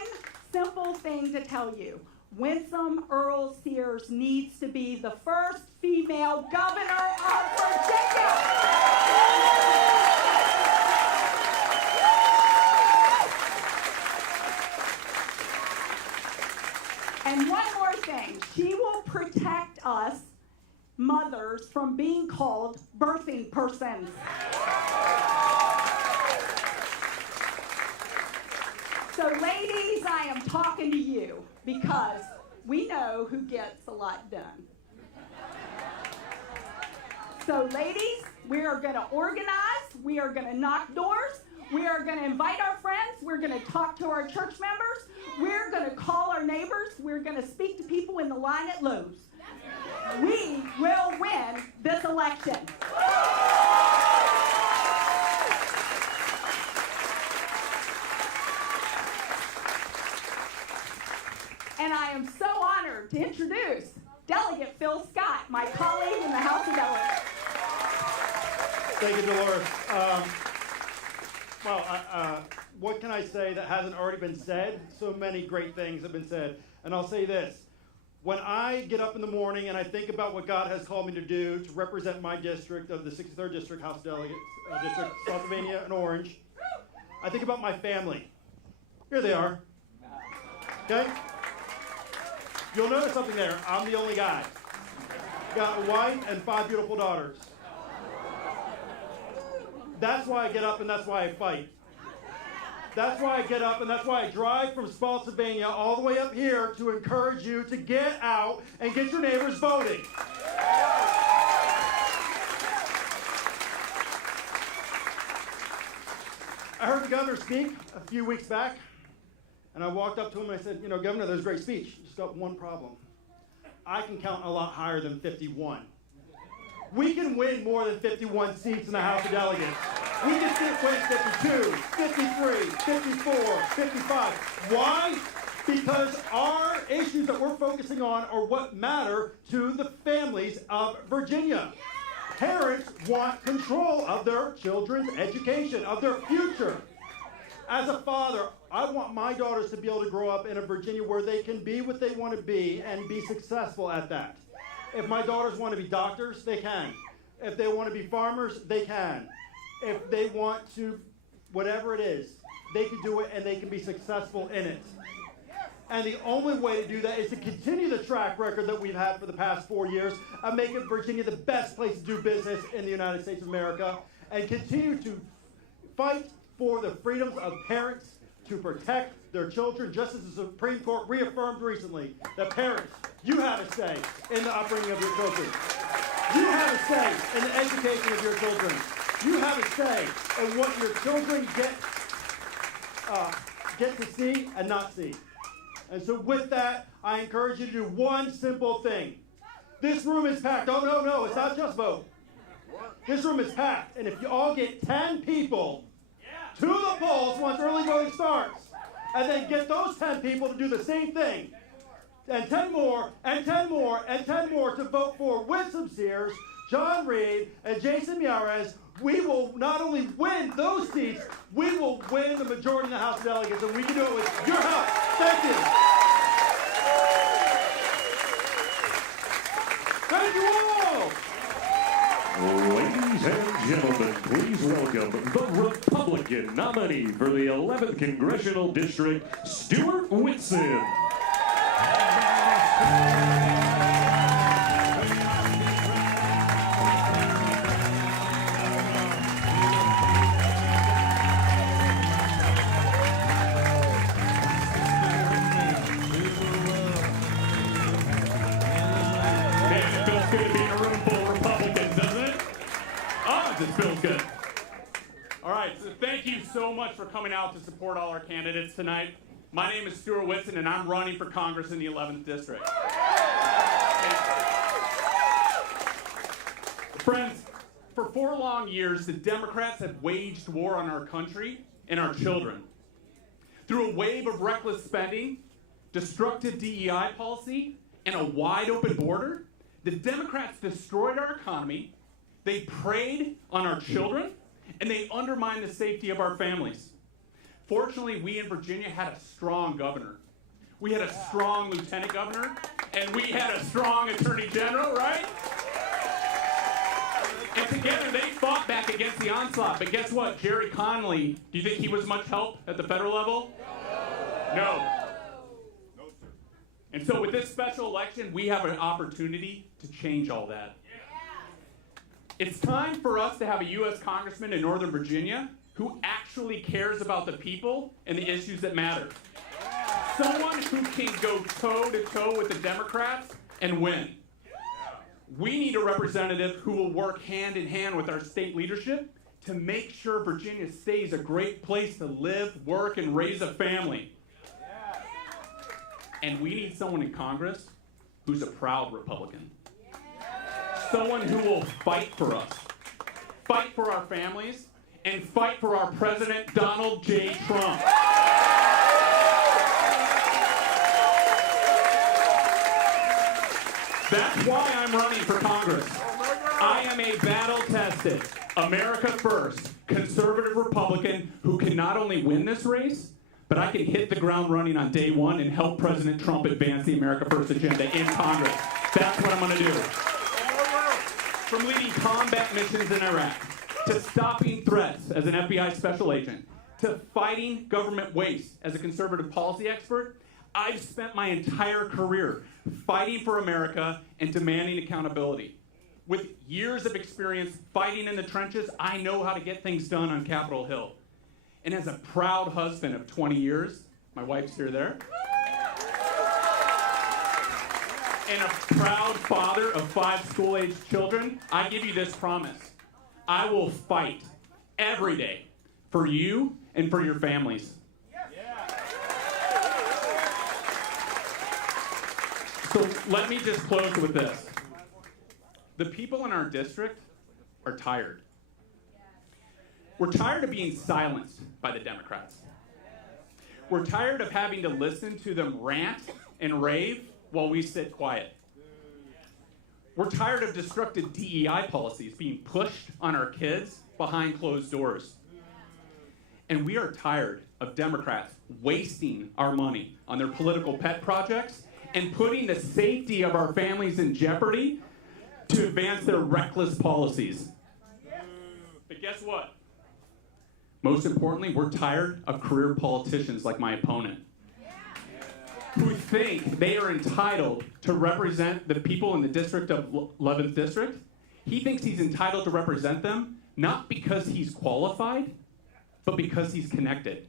simple thing to tell you. Winsome Earle-Sears needs to be the first female governor of Virginia. And one more thing, she will protect us mothers from being called birthing persons. So ladies, I am talking to you because we know who gets a lot done. So ladies, we are going to organize, we are going to knock doors, we are going to invite our friends, we're going to talk to our church members, we're going to call our neighbors, we're going to speak to people in the line at Lowe's. We will win this election. And I am so honored to introduce Delegate Phil Scott, my colleague in the House of Delegates. Thank you, Dolores. What can I say that hasn't already been said? So many great things have been said. And I'll say this. When I get up in the morning and I think about what God has called me to do to represent my district of the 63rd District House Delegates, District Pennsylvania and Orange, I think about my family. Here they are. Okay? You'll notice something there. I'm the only guy. Got a wife and 5 beautiful daughters. That's why I get up and that's why I fight. That's why I get up and that's why I drive from Spotsylvania all the way up here to encourage you to get out and get your neighbors voting. I heard the governor speak a few weeks back, and I walked up to him and I said, you know, Governor, that was a great speech. Just got one problem. I can count a lot higher than 51. We can win more than 51 seats in the House of Delegates. We can win 52, 53, 54, 55. Why? Because our issues that we're focusing on are what matter to the families of Virginia. Parents want control of their children's education, of their future. As a father, I want my daughters to be able to grow up in a Virginia where they can be what they want to be and be successful at that. If my daughters want to be doctors, they can. If they want to be farmers, they can. If they want to, whatever it is, they can do it and they can be successful in it. And the only way to do that is to continue the track record that we've had for the past 4 years of making Virginia the best place to do business in the United States of America and continue to fight for the freedoms of parents to protect their children, just as the Supreme Court reaffirmed recently that parents, you have a say in the upbringing of your children. You have a say in the education of your children. You have a say in what your children get to see and not see. And so with that, I encourage you to do one simple thing. This room is packed. Oh, no, it's not just vote. This room is packed. And if you all get 10 people to the polls once early voting starts, and then get those 10 people to do the same thing, and 10 more, and 10 more, and 10 more to vote for Winsome Sears, John Reid, and Jason Miyares, we will not only win those seats, we will win the majority in the House of Delegates, and we can do it with your help. Thank you. Thank you all. Ladies and gentlemen, please welcome the Republican nominee for the 11th Congressional District, Stewart Whitson. It feels good. All right, so thank you so much for coming out to support all our candidates tonight. My name is Stewart Whitson, and I'm running for Congress in the 11th District. Friends, for 4 long years, the Democrats have waged war on our country and our children. Through a wave of reckless spending, destructive DEI policy, and a wide-open border, the Democrats destroyed our economy. They preyed on our children, and they undermined the safety of our families. Fortunately, we in Virginia had a strong governor. we had a strong lieutenant governor, and we had a strong attorney general, right? And together they fought back against the onslaught. But guess what? Jerry Connolly, do you think he was much help at the federal level? No. And so with this special election, we have an opportunity to change all that. It's time for us to have a U.S. Congressman in Northern Virginia who actually cares about the people and the issues that matter. Someone who can go toe-to-toe with the Democrats and win. We need a representative who will work hand in hand with our state leadership to make sure Virginia stays a great place to live, work, and raise a family. And we need someone in Congress who's a proud Republican. Someone who will fight for us, fight for our families, and fight for our President Donald J. Trump. That's why I'm running for Congress. I am a battle-tested, America First, conservative Republican who can not only win this race, but I can hit the ground running on day one and help President Trump advance the America First agenda in Congress. That's what I'm going to do. From leading combat missions in Iraq, to stopping threats as an FBI special agent, to fighting government waste as a conservative policy expert, I've spent my entire career fighting for America and demanding accountability. With years of experience fighting in the trenches, I know how to get things done on Capitol Hill. And as a proud husband of 20 years, my wife's here there, and a proud father of 5 school-aged children, I give you this promise. I will fight every day for you and for your families. So let me just close with this. The people in our district are tired. We're tired of being silenced by the Democrats. We're tired of having to listen to them rant and rave while we sit quiet. We're tired of destructive DEI policies being pushed on our kids behind closed doors. And we are tired of Democrats wasting our money on their political pet projects and putting the safety of our families in jeopardy to advance their reckless policies. But guess what? Most importantly, we're tired of career politicians like my opponent, who think they are entitled to represent the people in the district of 11th District. He thinks he's entitled to represent them, not because he's qualified, but because he's connected.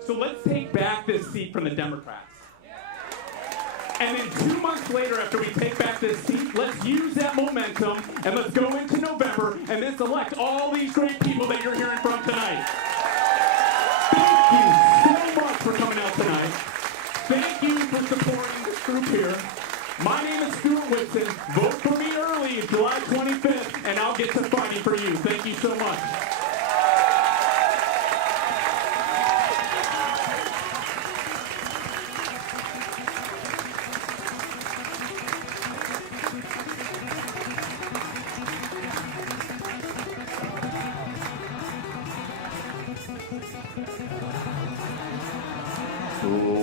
So let's take back this seat from the Democrats. And then 2 months later, after we take back this seat, let's use that momentum and let's go into November and let's elect all these great people that you're hearing from tonight. Thank you so much for coming out tonight. Thank you for supporting this group here. My name is Stewart Whitson. Vote for me early, July 25th, and I'll get to fighting for you. Thank you so much.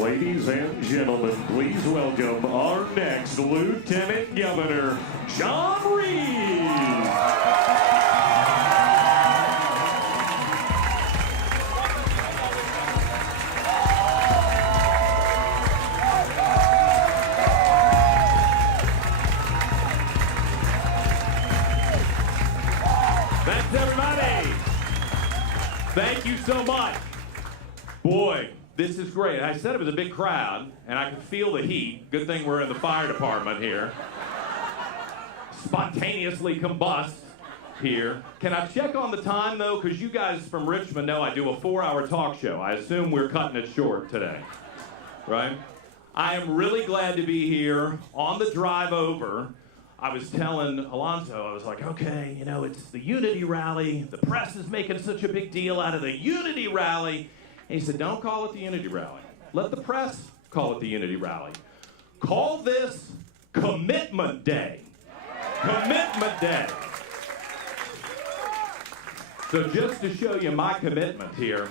Ladies and gentlemen, please welcome our next Lieutenant Governor, John Reid. Thanks, everybody. Thank you so much. Boy, this is great. I said it was a big crowd, and I can feel the heat. Good thing we're in the fire department here. Spontaneously combust here. Can I check on the time, though? Because you guys from Richmond know I do a 4-hour talk show. I assume we're cutting it short today, right? I am really glad to be here. On the drive over, I was telling Alonzo, I was like, okay, you know, it's the Unity Rally. The press is making such a big deal out of the Unity Rally. And he said, don't call it the Unity Rally. Let the press call it the Unity Rally. Call this Commitment Day. Commitment Day. So just to show you my commitment here,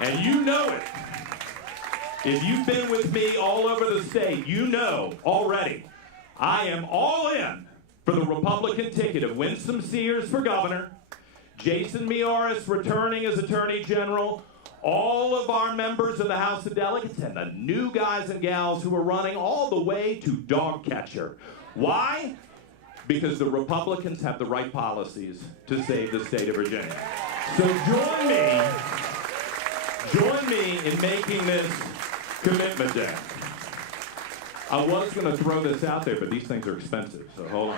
and you know it, If you've been with me all over the state, you know already I am all in for the Republican ticket of Winsome Sears for governor, Jason Miyares returning as Attorney General, all of our members of the House of Delegates, and the new guys and gals who are running all the way to dog catcher. Why? Because the Republicans have the right policies to save the state of Virginia. So join me in making this commitment day. I was going to throw this out there, but these things are expensive, so hold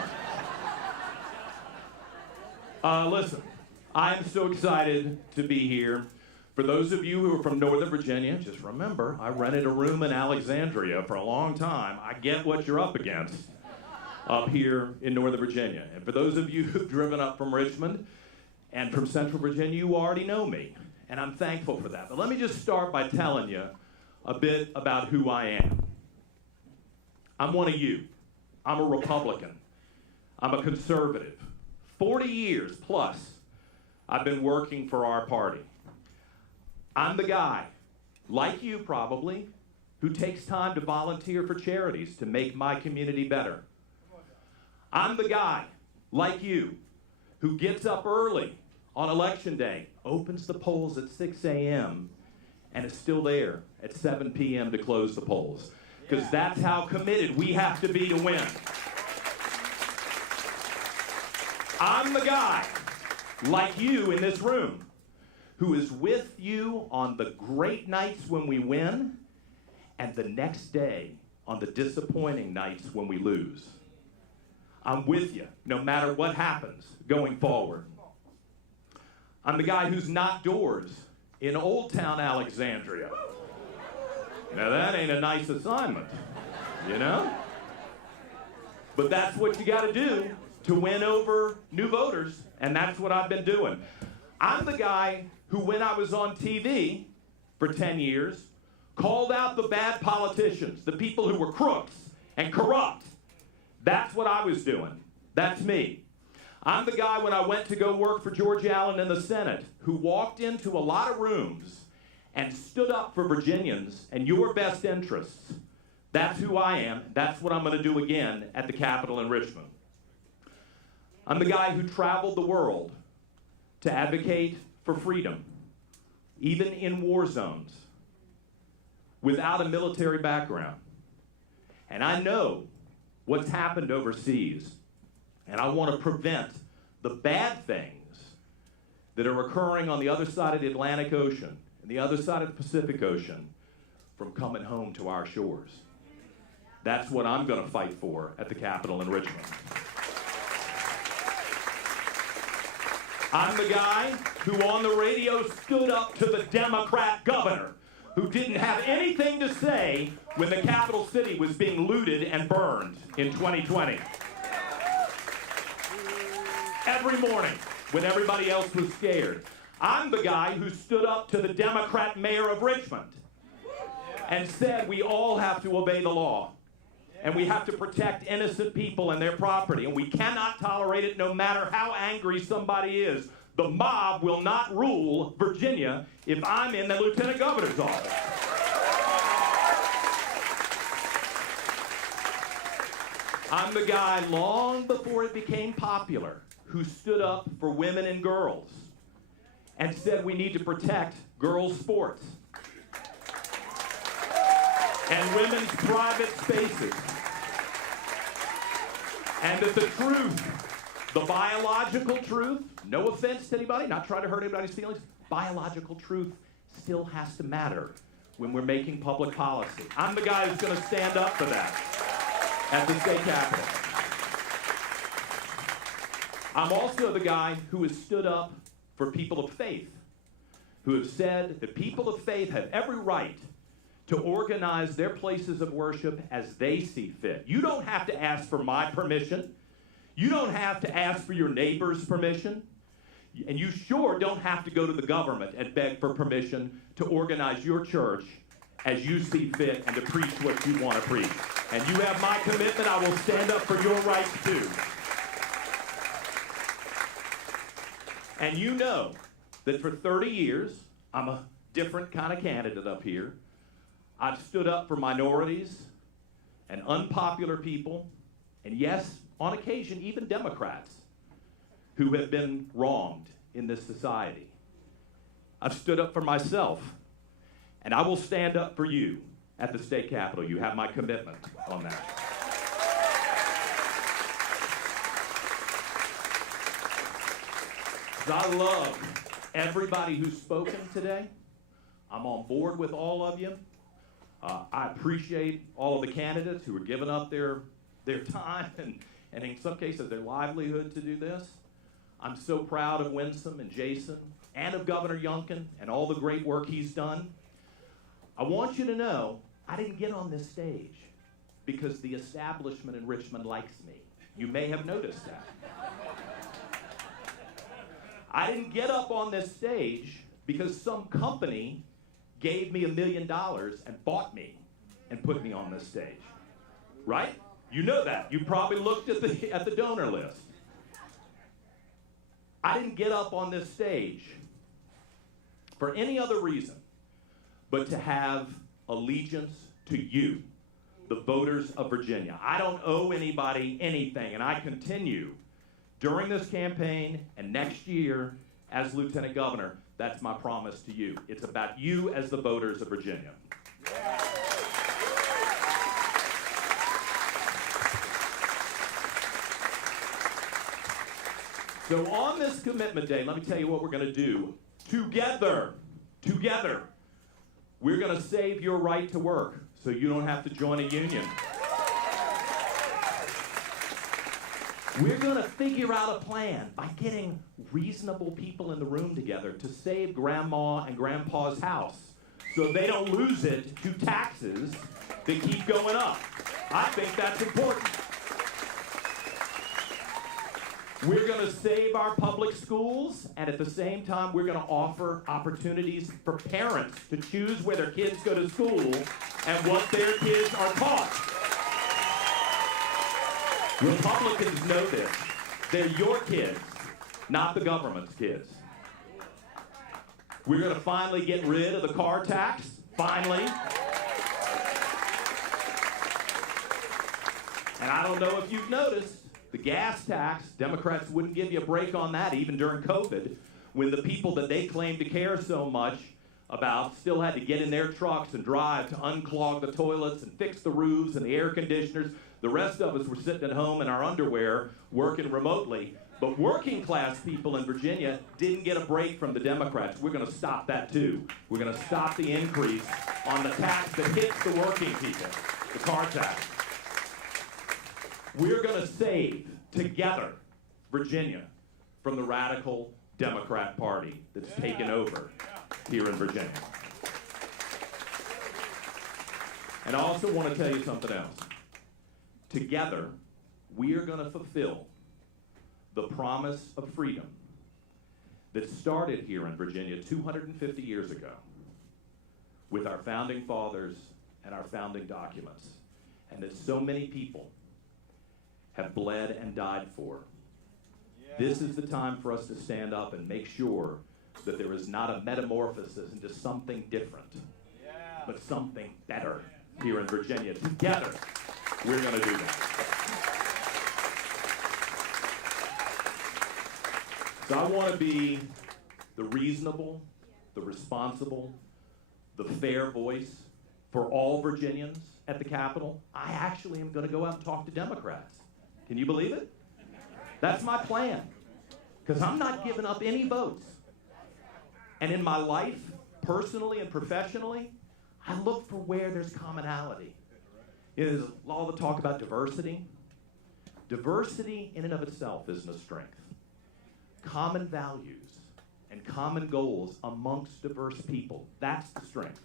on. Listen, I'm so excited to be here. For those of you who are from Northern Virginia, just remember, I rented a room in Alexandria for a long time. I get what you're up against up here in Northern Virginia. And for those of you who've driven up from Richmond and from Central Virginia, you already know me, and I'm thankful for that. But let me just start by telling you a bit about who I am. I'm one of you. I'm a Republican. I'm a conservative. 40 years plus, I've been working for our party. I'm the guy, like you probably, who takes time to volunteer for charities to make my community better. I'm the guy, like you, who gets up early on Election Day, opens the polls at 6 a.m., and is still there at 7 p.m. to close the polls. Because that's how committed we have to be to win. I'm the guy, like you in this room, who is with you on the great nights when we win, and the next day on the disappointing nights when we lose. I'm with you, no matter what happens going forward. I'm the guy who's knocked doors in Old Town Alexandria. Now that ain't a nice assignment, you know? But that's what you gotta do to win over new voters, and that's what I've been doing. I'm the guy who, when I was on TV for 10 years, called out the bad politicians, the people who were crooks and corrupt. That's what I was doing. That's me. I'm the guy, when I went to go work for George Allen in the Senate, who walked into a lot of rooms and stood up for Virginians and your best interests. That's who I am. That's what I'm going to do again at the Capitol in Richmond. I'm the guy who traveled the world to advocate for freedom, even in war zones, without a military background. And I know what's happened overseas, and I want to prevent the bad things that are occurring on the other side of the Atlantic Ocean and the other side of the Pacific Ocean from coming home to our shores. That's what I'm going to fight for at the Capitol in Richmond. I'm the guy who on the radio stood up to the Democrat governor who didn't have anything to say when the capital city was being looted and burned in 2020. Every morning, when everybody else was scared. I'm the guy who stood up to the Democrat mayor of Richmond and said we all have to obey the law. And we have to protect innocent people and their property. And we cannot tolerate it no matter how angry somebody is. The mob will not rule Virginia if I'm in the lieutenant governor's office. I'm the guy long before it became popular who stood up for women and girls and said we need to protect girls' sports and women's private spaces. And that the truth, the biological truth, no offense to anybody, not trying to hurt anybody's feelings, biological truth still has to matter when we're making public policy. I'm the guy who's going to stand up for that at the state capitol. I'm also the guy who has stood up for people of faith, who have said that people of faith have every right to organize their places of worship as they see fit. You don't have to ask for my permission. You don't have to ask for your neighbor's permission. And you sure don't have to go to the government and beg for permission to organize your church as you see fit and to preach what you want to preach. And you have my commitment. I will stand up for your rights too. And you know that for 30 years, I'm a different kind of candidate up here. I've stood up for minorities and unpopular people, and yes, on occasion, even Democrats who have been wronged in this society. I've stood up for myself, and I will stand up for you at the state capitol. You have my commitment on that. I love everybody who's spoken today. I'm on board with all of you. I appreciate all of the candidates who are giving up their time and in some cases their livelihood to do this. I'm so proud of Winsome and Jason and of Governor Youngkin and all the great work he's done. I want you to know I didn't get on this stage because the establishment in Richmond likes me. You may have noticed that. I didn't get up on this stage because some company gave me $1 million and bought me and put me on this stage. Right? You know that. You probably looked at the donor list. I didn't get up on this stage for any other reason but to have allegiance to you, the voters of Virginia. I don't owe anybody anything, and I continue during this campaign and next year as Lieutenant Governor. That's my promise to you. It's about you as the voters of Virginia. So on this commitment day, let me tell you what we're going to do. Together, we're going to save your right to work so you don't have to join a union. We're going to figure out a plan by getting reasonable people in the room together to save Grandma and Grandpa's house so they don't lose it to taxes that keep going up. I think that's important. We're going to save our public schools, and at the same time, we're going to offer opportunities for parents to choose where their kids go to school and what their kids are taught. Republicans know this. They're your kids, not the government's kids. We're going to finally get rid of the car tax, finally. And I don't know if you've noticed, the gas tax, Democrats wouldn't give you a break on that even during COVID, when the people that they claim to care so much about still had to get in their trucks and drive to unclog the toilets and fix the roofs and the air conditioners. The rest of us were sitting at home in our underwear working remotely. But working class people in Virginia didn't get a break from the Democrats. We're going to stop that too. We're going to stop the increase on the tax that hits the working people, the car tax. We're going to save together Virginia from the radical Democrat Party that's taken over here in Virginia. And I also want to tell you something else. Together, we are going to fulfill the promise of freedom that started here in Virginia 250 years ago with our founding fathers and our founding documents, and that so many people have bled and died for. This is the time for us to stand up and make sure that there is not a metamorphosis into something different, but something better here in Virginia. Together, we're going to do that. So I want to be the reasonable, the responsible, the fair voice for all Virginians at the Capitol. I actually am going to go out and talk to Democrats. Can you believe it? That's my plan. Because I'm not giving up any votes. And in my life, personally and professionally, I look for where there's commonality. There's all the talk about diversity. Diversity in and of itself isn't a strength. Common values and common goals amongst diverse people, that's the strength.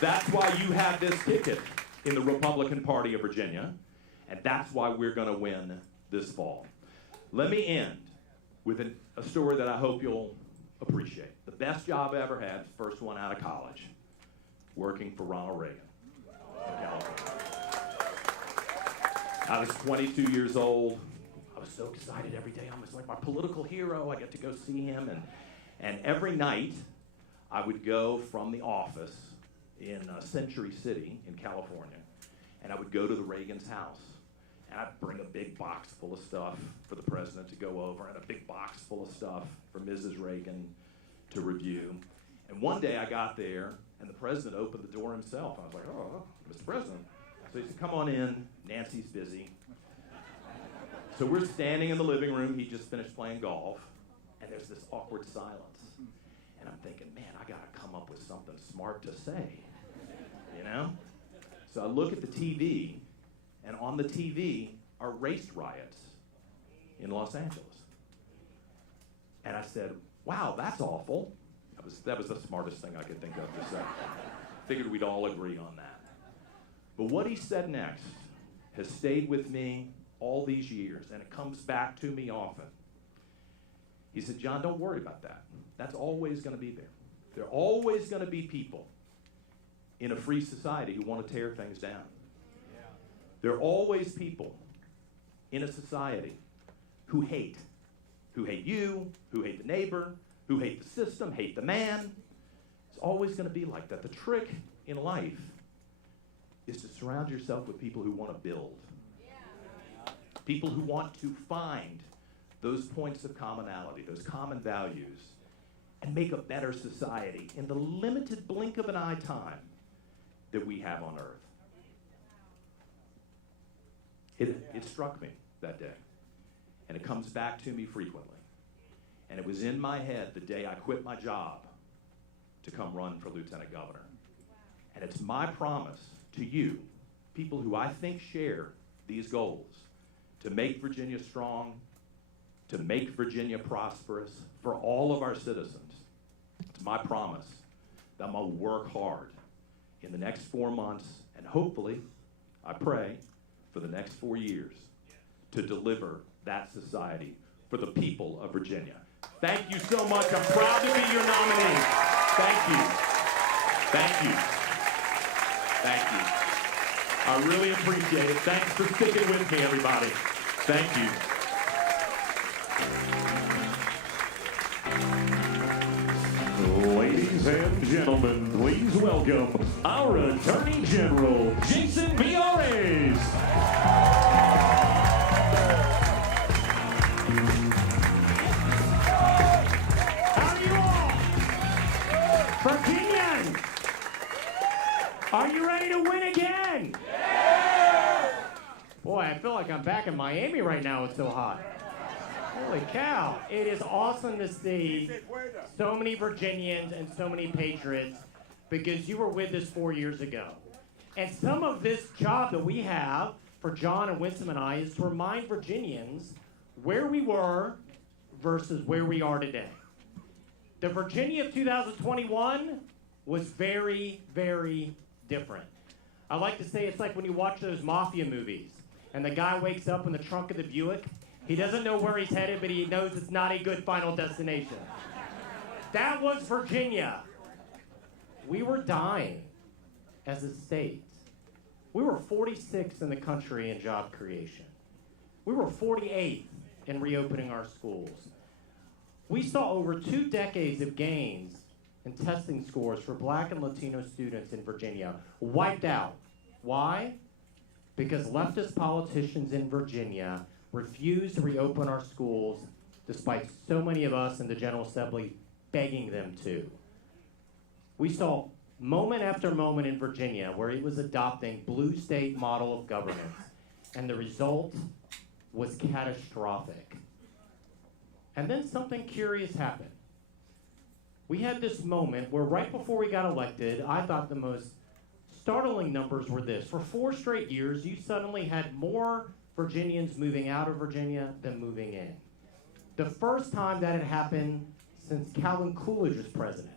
That's why you have this ticket in the Republican Party of Virginia, and that's why we're going to win this fall. Let me end with a story that I hope you'll appreciate. The best job I ever had, first one out of college, working for Ronald Reagan in California. I was 22 years old. I was was so excited every day. I was like my political hero. I get to go see him. And every night, I would go from the office in Century City in California, and I would go to the Reagan's house. And I'd bring a big box full of stuff for the president to go over, and a big box full of stuff for Mrs. Reagan to review. And one day I got there, and the president opened the door himself. I was like, oh, Mr. President. So he said, come on in, Nancy's busy. So we're standing in the living room. He just finished playing golf, and there's this awkward silence. And I'm thinking, man, I got to come up with something smart to say, you know? So I look at the TV, and on the TV are race riots in Los Angeles. And I said, wow, that's awful. That was the smartest thing I could think of to say. Figured we'd all agree on that. But what he said next has stayed with me all these years, and it comes back to me often. He said, John, don't worry about that. That's always going to be there. There are always going to be people in a free society who want to tear things down. There are always people in a society who hate you, who hate the neighbor, who hate the system, hate the man. It's always going to be like that. The trick in life is to surround yourself with people who want to build. People who want to find those points of commonality, those common values, and make a better society in the limited blink of an eye time that we have on earth. It struck me that day, and it comes back to me frequently. And it was in my head the day I quit my job to come run for lieutenant governor. And it's my promise to you, people who I think share these goals, to make Virginia strong, to make Virginia prosperous for all of our citizens. It's my promise that I'm going to work hard in the next 4 months, and hopefully, I pray, for the next 4 years, to deliver that society for the people of Virginia. Thank you so much. I'm proud to be your nominee. Thank you. Thank you. Thank you. I really appreciate it. Thanks for sticking with me, everybody. Thank you. Ladies and gentlemen, please welcome our Attorney General, Jason Miyares. Virginians, are you ready to win again? Yeah! Boy, I feel like I'm back in Miami right now. It's so hot. Holy cow. It is awesome to see so many Virginians and so many patriots, because you were with us 4 years ago. And some of this job that we have for John and Winsome and I is to remind Virginians where we were versus where we are today. The Virginia of 2021 was very, very different. I like to say it's like when you watch those mafia movies and the guy wakes up in the trunk of the Buick. He doesn't know where he's headed, but he knows it's not a good final destination. That was Virginia. We were dying as a state. We were 46th in the country in job creation. We were 48th in reopening our schools. We saw over 2 decades of gains in testing scores for Black and Latino students in Virginia wiped out. Why? Because leftist politicians in Virginia refused to reopen our schools despite so many of us in the General Assembly begging them to. We saw moment after moment in Virginia where it was adopting blue state model of governance, and the result was catastrophic. And then something curious happened. We had this moment where right before we got elected, I thought the most startling numbers were this. For 4 straight years, you suddenly had more Virginians moving out of Virginia than moving in. The first time that had happened since Calvin Coolidge was president.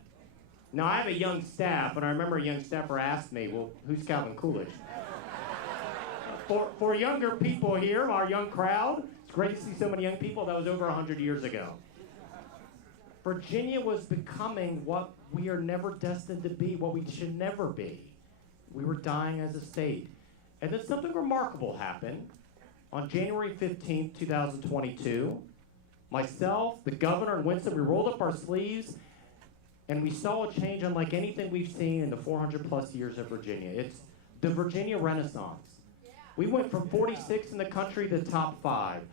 Now, I have a young staff, and I remember a young staffer asked me, well, who's Calvin Coolidge? For younger people here, our young crowd, it's great to see so many young people. That was over 100 years ago. Virginia was becoming what we are never destined to be, what we should never be. We were dying as a state. And then something remarkable happened. On January 15th, 2022, myself, the governor, and Winston, we rolled up our sleeves and we saw a change unlike anything we've seen in the 400 plus years of Virginia. It's the Virginia Renaissance. We went from 46 in the country to top 5.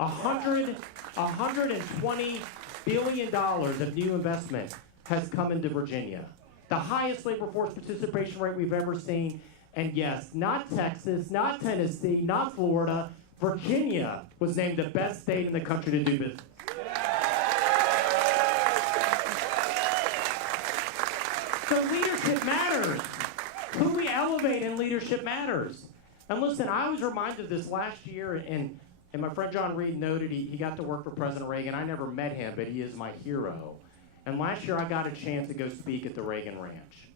$120 billion of new investment has come into Virginia. The highest labor force participation rate we've ever seen. And yes, not Texas, not Tennessee, not Florida, Virginia was named the best state in the country to do business. So leadership matters. Who we elevate in leadership matters. And listen, I was reminded of this last year, and my friend John Reid noted he got to work for President Reagan. I never met him, but he is my hero. And last year I got a chance to go speak at the Reagan Ranch.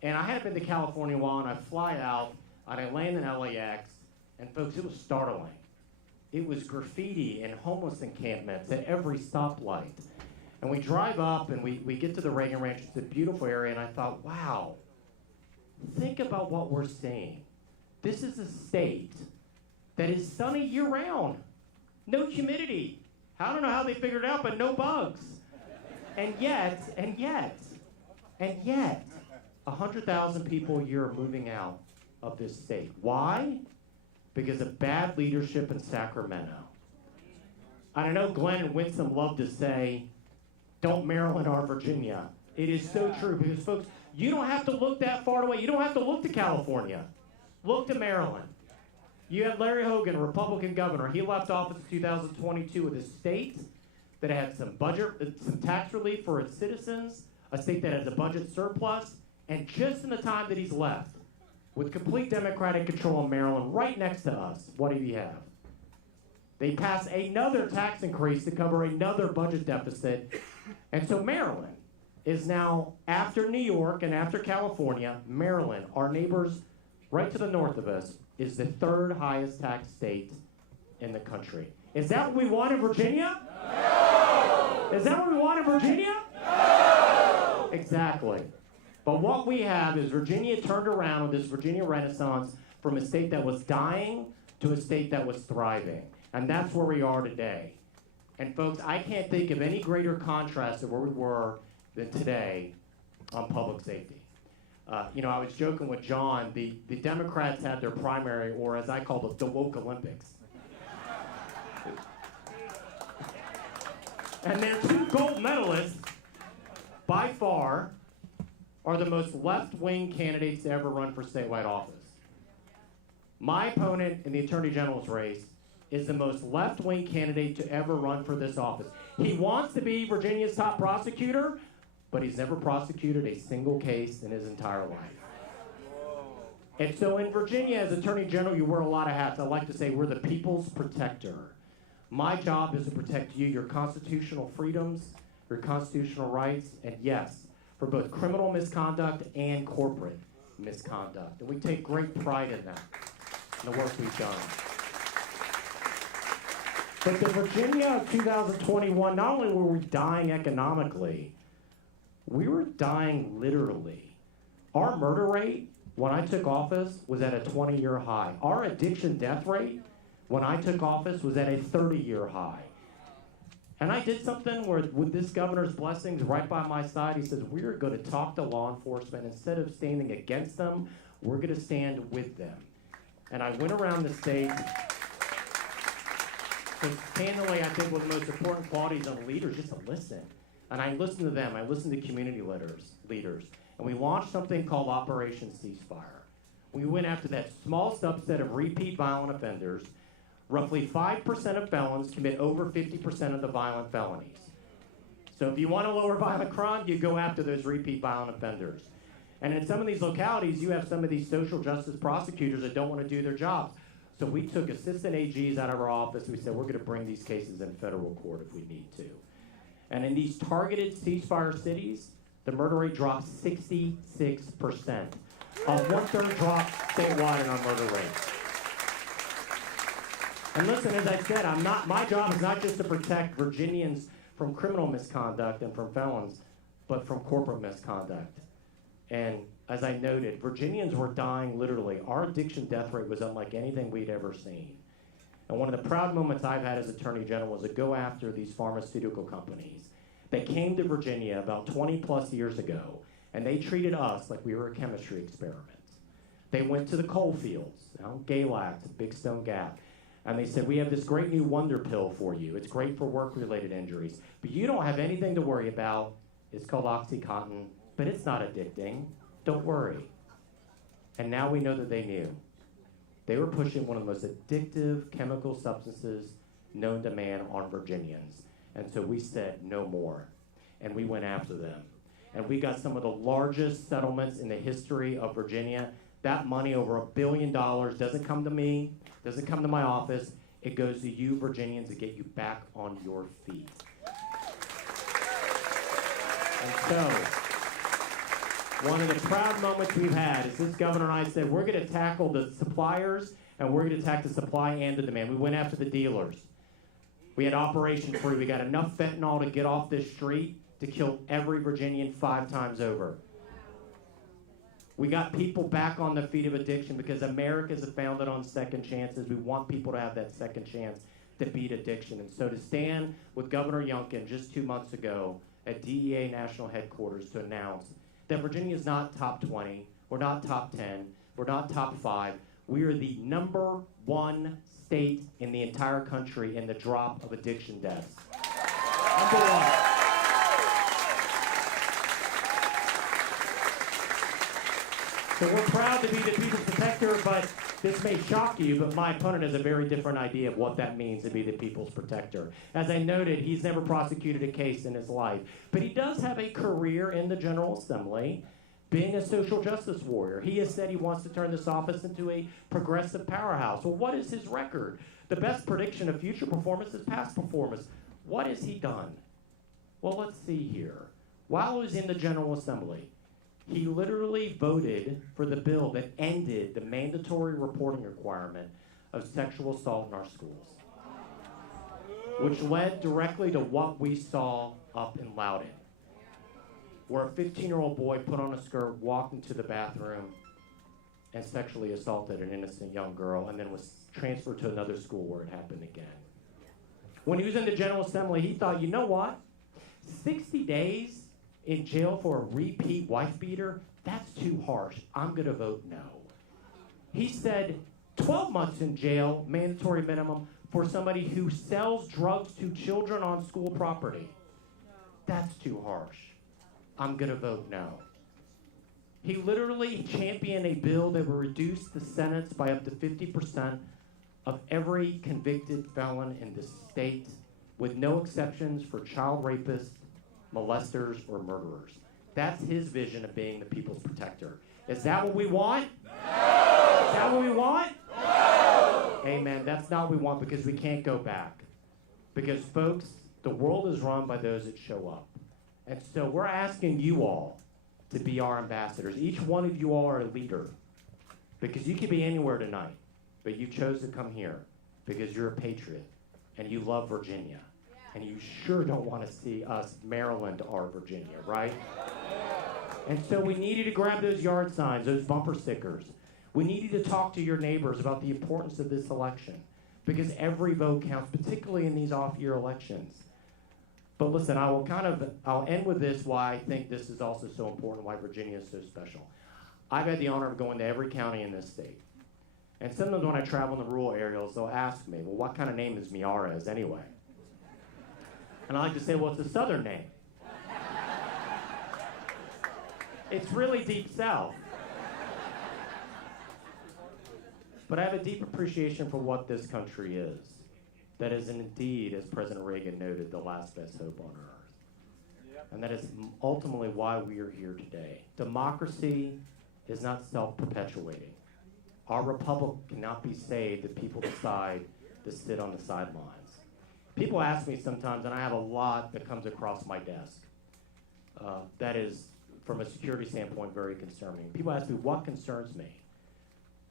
And I had been to California a while, and I fly out, and I land in LAX, and folks, it was startling. It was graffiti and homeless encampments at every stoplight. And we drive up, and we get to the Reagan Ranch. It's a beautiful area, and I thought, wow, think about what we're seeing. This is a state that is sunny year-round. No humidity. I don't know how they figured it out, but no bugs. And yet, 100,000 people a year are moving out of this state. Why? Because of bad leadership in Sacramento. I know Glenn and Winsome love to say, don't Maryland or Virginia. It is so true because, folks, you don't have to look that far away. You don't have to look to California. Look to Maryland. You had Larry Hogan, a Republican governor. He left office in 2022 with a state that had some tax relief for its citizens, a state that has a budget surplus, and just in the time that he's left, with complete Democratic control in Maryland, right next to us, what do you have? They pass another tax increase to cover another budget deficit. And so Maryland is now, after New York and after California, Maryland, our neighbors right to the north of us, is the 3rd highest tax state in the country. Is that what we want in Virginia? No! Is that what we want in Virginia? No! Exactly. But what we have is Virginia turned around with this Virginia Renaissance from a state that was dying to a state that was thriving. And that's where we are today. And folks, I can't think of any greater contrast to where we were than today on public safety. I was joking with John, the Democrats had their primary, or as I call it, the woke Olympics. And their 2 gold medalists, by far, are the most left-wing candidates to ever run for statewide office. My opponent in the Attorney General's race is the most left-wing candidate to ever run for this office. He wants to be Virginia's top prosecutor, but he's never prosecuted a single case in his entire life. And so in Virginia, as Attorney General, you wear a lot of hats. I like to say we're the people's protector. My job is to protect you, your constitutional freedoms, your constitutional rights, and yes, for both criminal misconduct and corporate misconduct. And we take great pride in that, in the work we've done. But the Virginia of 2021, not only were we dying economically, we were dying literally. Our murder rate, when I took office, was at a 20-year high. Our addiction death rate, when I took office, was at a 30-year high. And I did something where, with this governor's blessings right by my side, he says, we're going to talk to law enforcement. Instead of standing against them, we're going to stand with them. And I went around the state. Because candidly, I think one of the most important qualities of a leader is just to listen. And I listened to them. I listened to community leaders. And we launched something called Operation Ceasefire. We went after that small subset of repeat violent offenders. Roughly 5% of felons commit over 50% of the violent felonies. So if you want to lower violent crime, you go after those repeat violent offenders. And in some of these localities, you have some of these social justice prosecutors that don't want to do their jobs. So we took assistant AGs out of our office. We said, we're going to bring these cases in federal court if we need to. And in these targeted ceasefire cities, the murder rate dropped 66%. A 1/3 drop statewide in our murder rate. And listen, as I said, my job is not just to protect Virginians from criminal misconduct and from felons, but from corporate misconduct. And as I noted, Virginians were dying literally. Our addiction death rate was unlike anything we'd ever seen. And one of the proud moments I've had as Attorney General was to go after these pharmaceutical companies that came to Virginia about 20 plus years ago, and they treated us like we were a chemistry experiment. They went to the coal fields, Galax, Big Stone Gap, and they said, we have this great new wonder pill for you. It's great for work-related injuries, but you don't have anything to worry about. It's called OxyContin, but it's not addicting. Don't worry. And now we know that they knew. They were pushing one of the most addictive chemical substances known to man on Virginians. And so we said, no more. And we went after them. And we got some of the largest settlements in the history of Virginia. That money, over $1 billion, doesn't come to me, doesn't come to my office. It goes to you, Virginians, to get you back on your feet. And so, one of the proud moments we've had is this governor and I said, we're going to tackle the suppliers, and we're going to attack the supply and the demand. We went after the dealers. We had Operation Free. We got enough fentanyl to get off this street to kill every Virginian 5 times over. We got people back on the feet of addiction because America is founded on second chances. We want people to have that second chance to beat addiction. And so to stand with Governor Youngkin just 2 months ago at DEA National Headquarters to announce that Virginia is not top 20, we're not top 10, we're not top 5. We are the #1 state in the entire country in the drop of addiction deaths. #1. So we're proud to be the people's protector, but this may shock you, but my opponent has a very different idea of what that means to be the people's protector. As I noted, he's never prosecuted a case in his life, but he does have a career in the General Assembly, being a social justice warrior. He has said he wants to turn this office into a progressive powerhouse. Well, what is his record? The best prediction of future performance is past performance. What has he done? Well, let's see here. While he was in the General Assembly, he literally voted for the bill that ended the mandatory reporting requirement of sexual assault in our schools, which led directly to what we saw up in Loudoun, where a 15-year-old boy put on a skirt, walked into the bathroom, and sexually assaulted an innocent young girl, and then was transferred to another school where it happened again. When he was in the General Assembly, he thought, you know what? 60 days in jail for a repeat wife beater, that's too harsh. I'm going to vote no. He said 12 months in jail, mandatory minimum, for somebody who sells drugs to children on school property. That's too harsh. I'm going to vote no. He literally championed a bill that would reduce the sentence by up to 50% of every convicted felon in the state, with no exceptions for child rapists, molesters, or murderers. That's his vision of being the people's protector. Is that what we want? No! Is that what we want? No! Amen. That's not what we want, because we can't go back. Because, folks, the world is run by those that show up. And so we're asking you all to be our ambassadors. Each one of you all are a leader, because you could be anywhere tonight, but you chose to come here because you're a patriot and you love Virginia. And you sure don't want to see us Maryland or Virginia, right? And so we need you to grab those yard signs, those bumper stickers. We need you to talk to your neighbors about the importance of this election, because every vote counts, particularly in these off-year elections. But listen, I'll end with this, why I think this is also so important, why Virginia is so special. I've had the honor of going to every county in this state. And sometimes when I travel in the rural areas, they'll ask me, well, what kind of name is Miyares anyway? And I like to say, well, it's a Southern name. It's really deep South. But I have a deep appreciation for what this country is. That is indeed, as President Reagan noted, the last best hope on earth. And that is ultimately why we are here today. Democracy is not self-perpetuating. Our republic cannot be saved if people decide to sit on the sidelines. People ask me sometimes, and I have a lot that comes across my desk that is, from a security standpoint, very concerning. People ask me, what concerns me?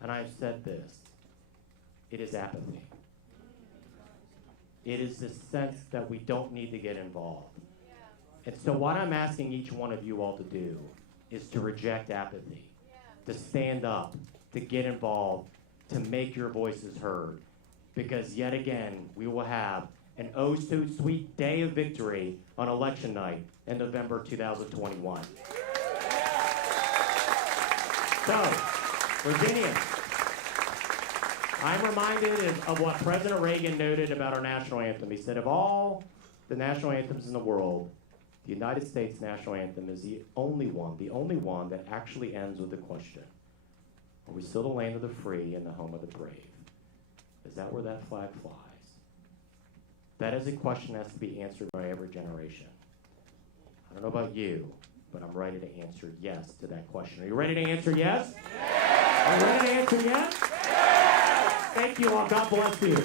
And I've said this: it is apathy. It is the sense that we don't need to get involved. And so what I'm asking each one of you all to do is to reject apathy, to stand up, to get involved, to make your voices heard. because yet again, we will have an oh-so-sweet day of victory on election night in November 2021. So, Virginians, I'm reminded of what President Reagan noted about our national anthem. He said, of all the national anthems in the world, the United States national anthem is the only one that actually ends with the question, are we still the land of the free and the home of the brave? Is that where that flag flies? That is a question that has to be answered by every generation. I don't know about you, but I'm ready to answer yes to that question. Are you ready to answer yes? Yes! Are you ready to answer yes? Yes! Thank you all. God bless you.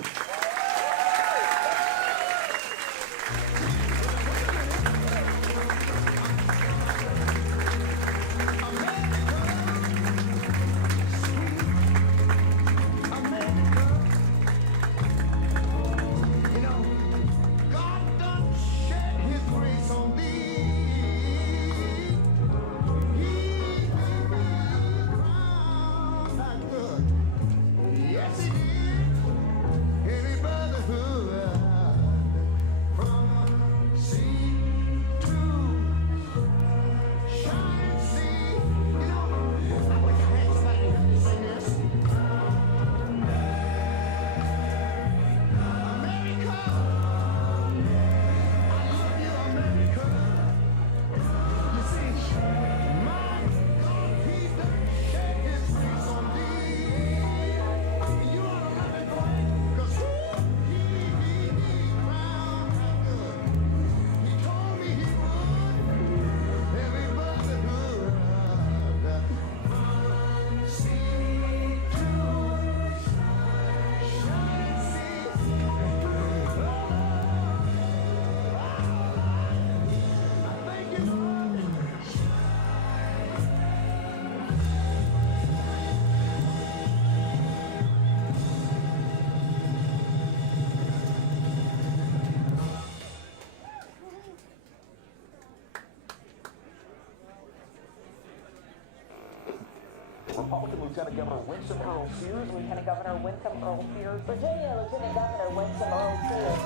Republican Lieutenant Governor Winsome Earle-Sears. Lieutenant Governor Winsome Earle-Sears. Virginia Lieutenant Governor Winsome Earle-Sears.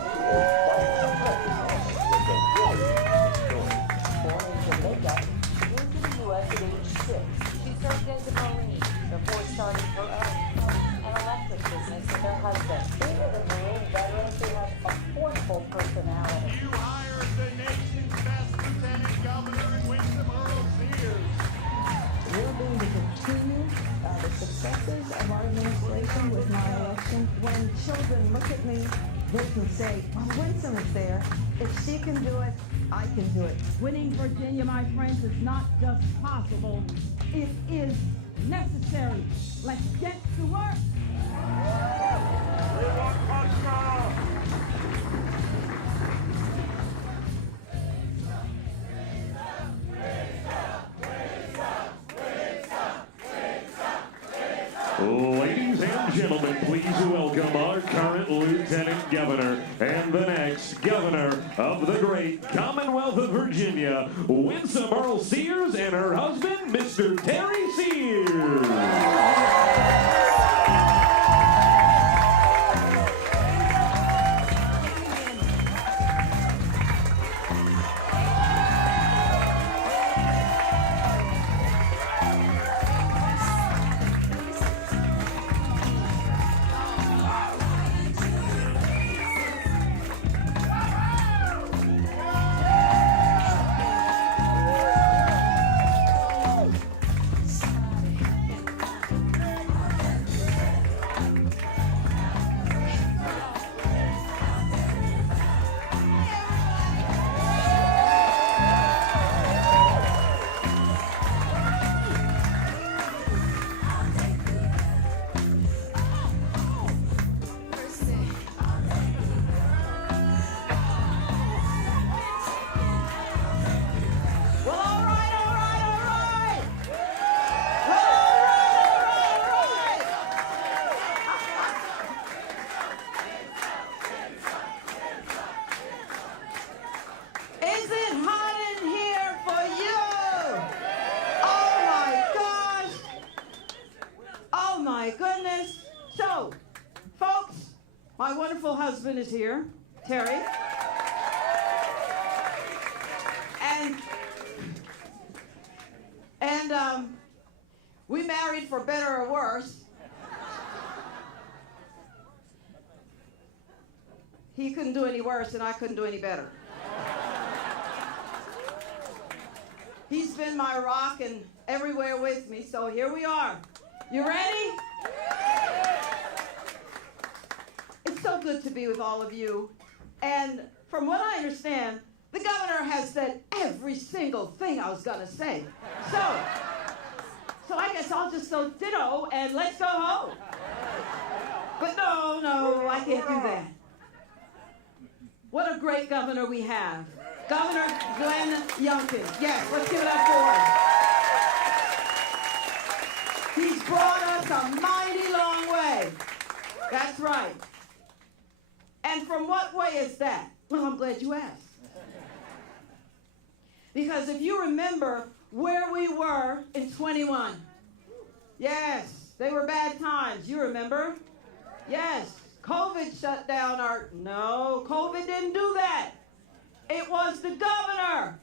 Born in Jamaica, moved to the U.S. at age 6. She served as a Marine before starting her own an electric business with her husband. These are the Marine veterans who have a forceful personality. You hired the nation's best Lieutenant Governor in Winsome Earle-Sears. We're going to continue the successes of our administration with my election. When children look at me, they can say, well, Winsome is there. If she can do it, I can do it. Winning Virginia, my friends, is not just possible. It is necessary. Let's get to work. We want control. Ladies and gentlemen, please welcome our current Lieutenant Governor and the next Governor of the great Commonwealth of Virginia, Winsome Earle-Sears, and her husband, Mr. Terry Sears. My wonderful husband is here, Terry. And we married for better or worse. He couldn't do any worse and I couldn't do any better. He's been my rock and everywhere with me, so here we are. You ready? It's so good to be with all of you. And from what I understand, the governor has said every single thing I was gonna say. So I guess I'll just so ditto and let's go home. But no, I can't do that. What a great governor we have. Governor Glenn Youngkin. Yes, let's give it up for him. He's brought us a mighty long way. That's right. And from what way is that? Well, I'm glad you asked. Because if you remember where we were in 21, yes, they were bad times. You remember? Yes, COVID shut down our... No, COVID didn't do that. It was the governor,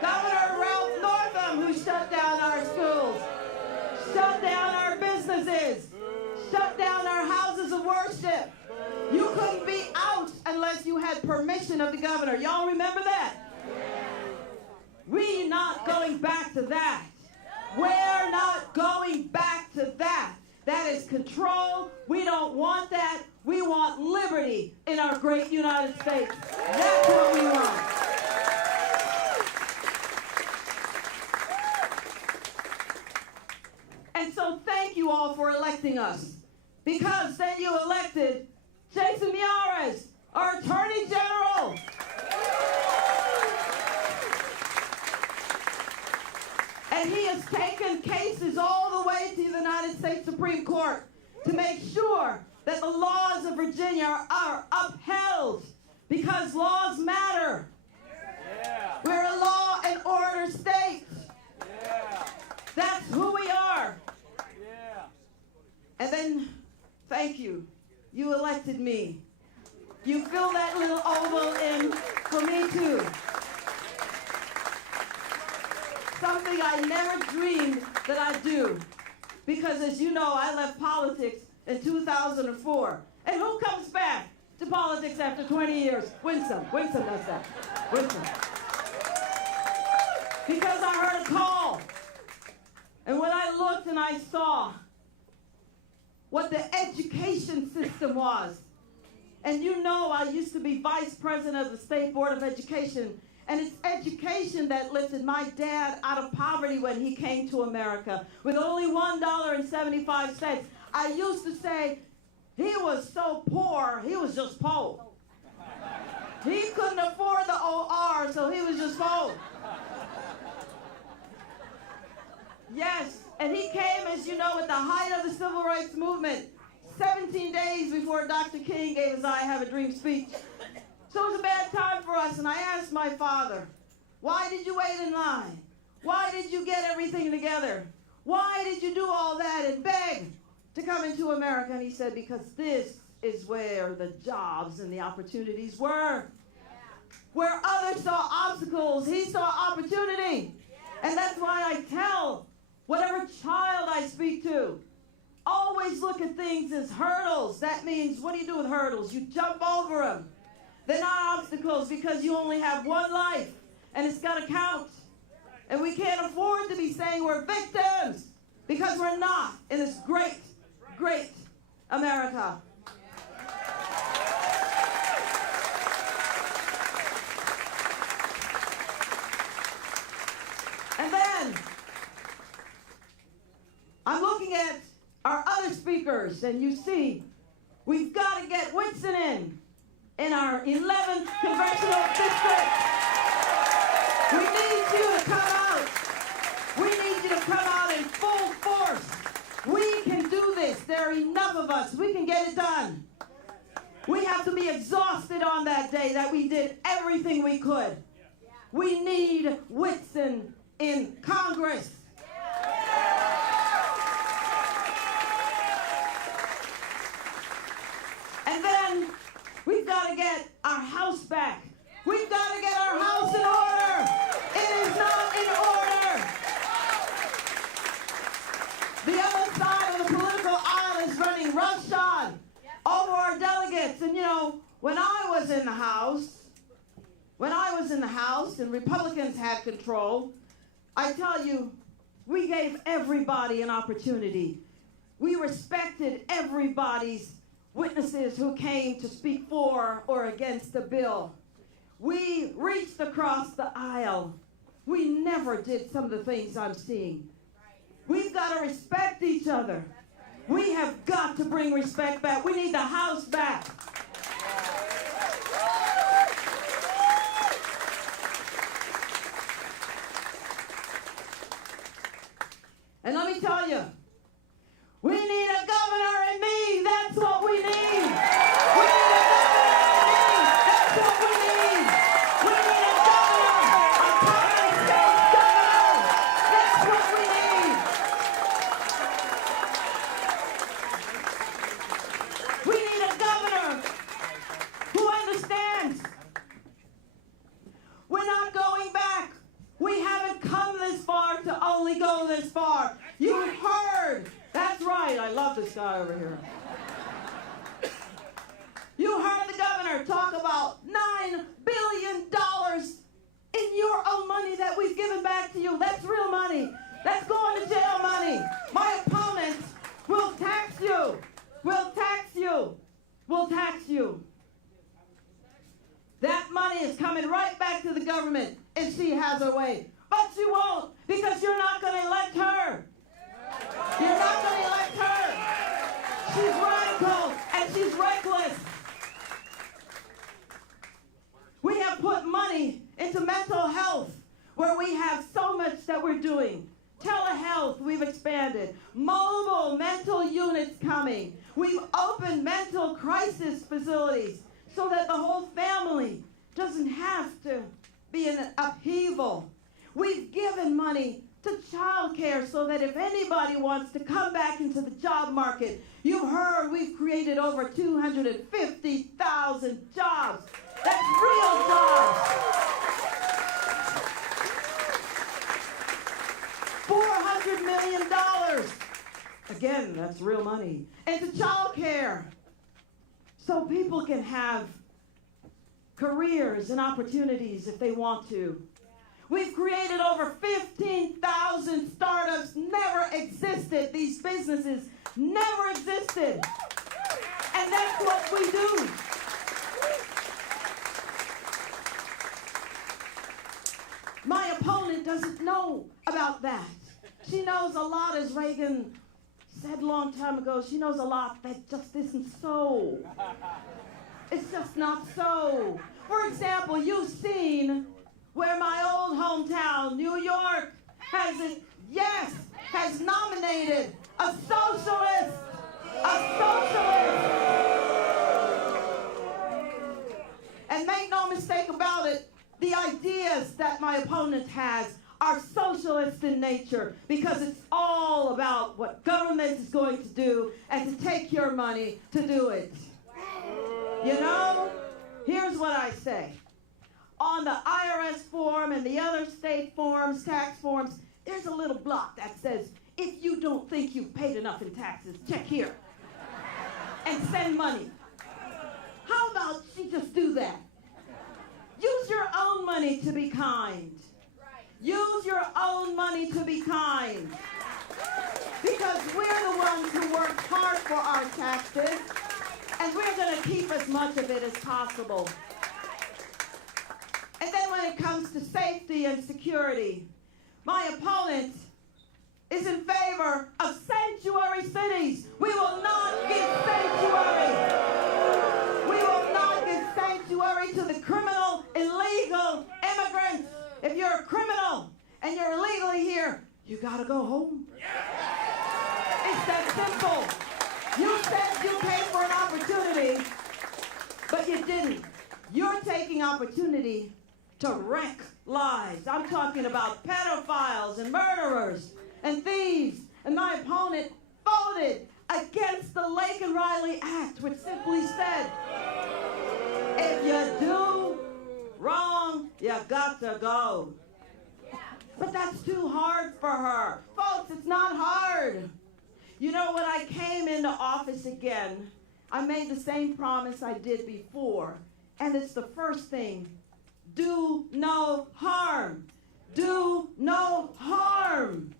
Governor Ralph Northam, who shut down our schools, shut down our businesses, shut down our houses of worship. You couldn't be out unless you had permission of the governor. Y'all remember that? We're not going back to that. We're not going back to that. That is control. We don't want that. We want liberty in our great United States. That's what we want. And so thank you all for electing us. Because then you elected Jason Miyares, our Attorney General. And he has taken cases all the way to the United States Supreme Court to make sure that the laws of Virginia are upheld, because laws matter. Yeah. We're a law and order state. Yeah. That's who we are. Yeah. And then, thank you. You elected me. You fill that little oval in for me too. Something I never dreamed that I'd do. Because as you know, I left politics in 2004. And who comes back to politics after 20 years? Winsome. Winsome does that. Winsome. Because I heard a call. And when I looked and I saw what the education system was, and you know I used to be vice president of the State Board of Education, and it's education that lifted my dad out of poverty when he came to America with only $1.75. I used to say, he was so poor, he was just poor. He couldn't afford the OR, so he was just poor. Yes, and he came, as you know, at the height of the Civil Rights Movement, 17 days before Dr. King gave his I Have a Dream speech. So it was a bad time for us, and I asked my father, why did you wait in line? Why did you get everything together? Why did you do all that and beg to come into America? And he said, because this is where the jobs and the opportunities were. Where others saw obstacles, he saw opportunity. And that's why I tell whatever child I speak to, always look at things as hurdles. That means, what do you do with hurdles? You jump over them. They're not obstacles, because you only have one life, and it's got to count. And we can't afford to be saying we're victims, because we're not in this great, great America. And then, I'm looking at our other speakers, and you see, we've got to get Whitson in our 11th congressional district. We need you to come out. We need you to come out in full force. We can do this. There are enough of us. We can get it done. We have to be exhausted on that day that we did everything we could. We need Whitson in Congress. And then when I was in the House and Republicans had control, I tell you, we gave everybody an opportunity. We respected everybody's witnesses who came to speak for or against the bill. We reached across the aisle. We never did some of the things I'm seeing. We've got to respect each other. We have got to bring respect back. We need the House back. And let me tell you, we need a governor in me. That's what we need. We need a governor in me. That's what we need. We need a governor, a common sense governor. That's what we need. We need a governor who understands we're not going back. We haven't come this far to only go this far. You've heard. That's right. I love this guy over here. You heard the governor talk about $9 billion in your own money that we've given back to you. That's real money. That's going to jail money. My opponents will tax you. Will tax you. Will tax you. That money is coming right back to the government if she has her way. But you won't, because you're not going to elect her. You're not going to elect her. She's radical and she's reckless. We have put money into mental health, where we have so much that we're doing. Telehealth, we've expanded. Mobile mental units coming. We've opened mental crisis facilities so that the whole family doesn't have to be in an upheaval. We've given money to child care so that if anybody wants to come back into the job market, you heard we've created over 250,000 jobs. That's real jobs. $400 million. Again, that's real money. Into child care, so people can have careers and opportunities if they want to. We've created over 15,000 startups. Never existed. These businesses never existed. And that's what we do. My opponent doesn't know about that. She knows a lot, as Reagan said a long time ago, she knows a lot that just isn't so. It's just not so. For example, you've seen where my old hometown, New York, has nominated a socialist. And make no mistake about it, the ideas that my opponent has are socialist in nature, because it's all about what government is going to do and to take your money to do it. You know, here's what I say. On the IRS form and the other state forms, tax forms, there's a little block that says, if you don't think you've paid enough in taxes, check here and send money. How about she just do that? Use your own money to be kind. Use your own money to be kind. Because we're the ones who work hard for our taxes, and we're going to keep as much of it as possible. And then when it comes to safety and security, my opponent is in favor of sanctuary cities. We will not give sanctuary. We will not give sanctuary to the criminal, illegal immigrants. If you're a criminal and you're illegally here, you gotta go home. It's that simple. You said you came for an opportunity, but you didn't. You're taking opportunity to wreck lives. I'm talking about pedophiles and murderers and thieves. And my opponent voted against the Lake and Riley Act, which simply said, if you do wrong, you got to go. But that's too hard for her. Folks, it's not hard. You know, when I came into office again, I made the same promise I did before, and it's the first thing. Do no harm. Do no harm.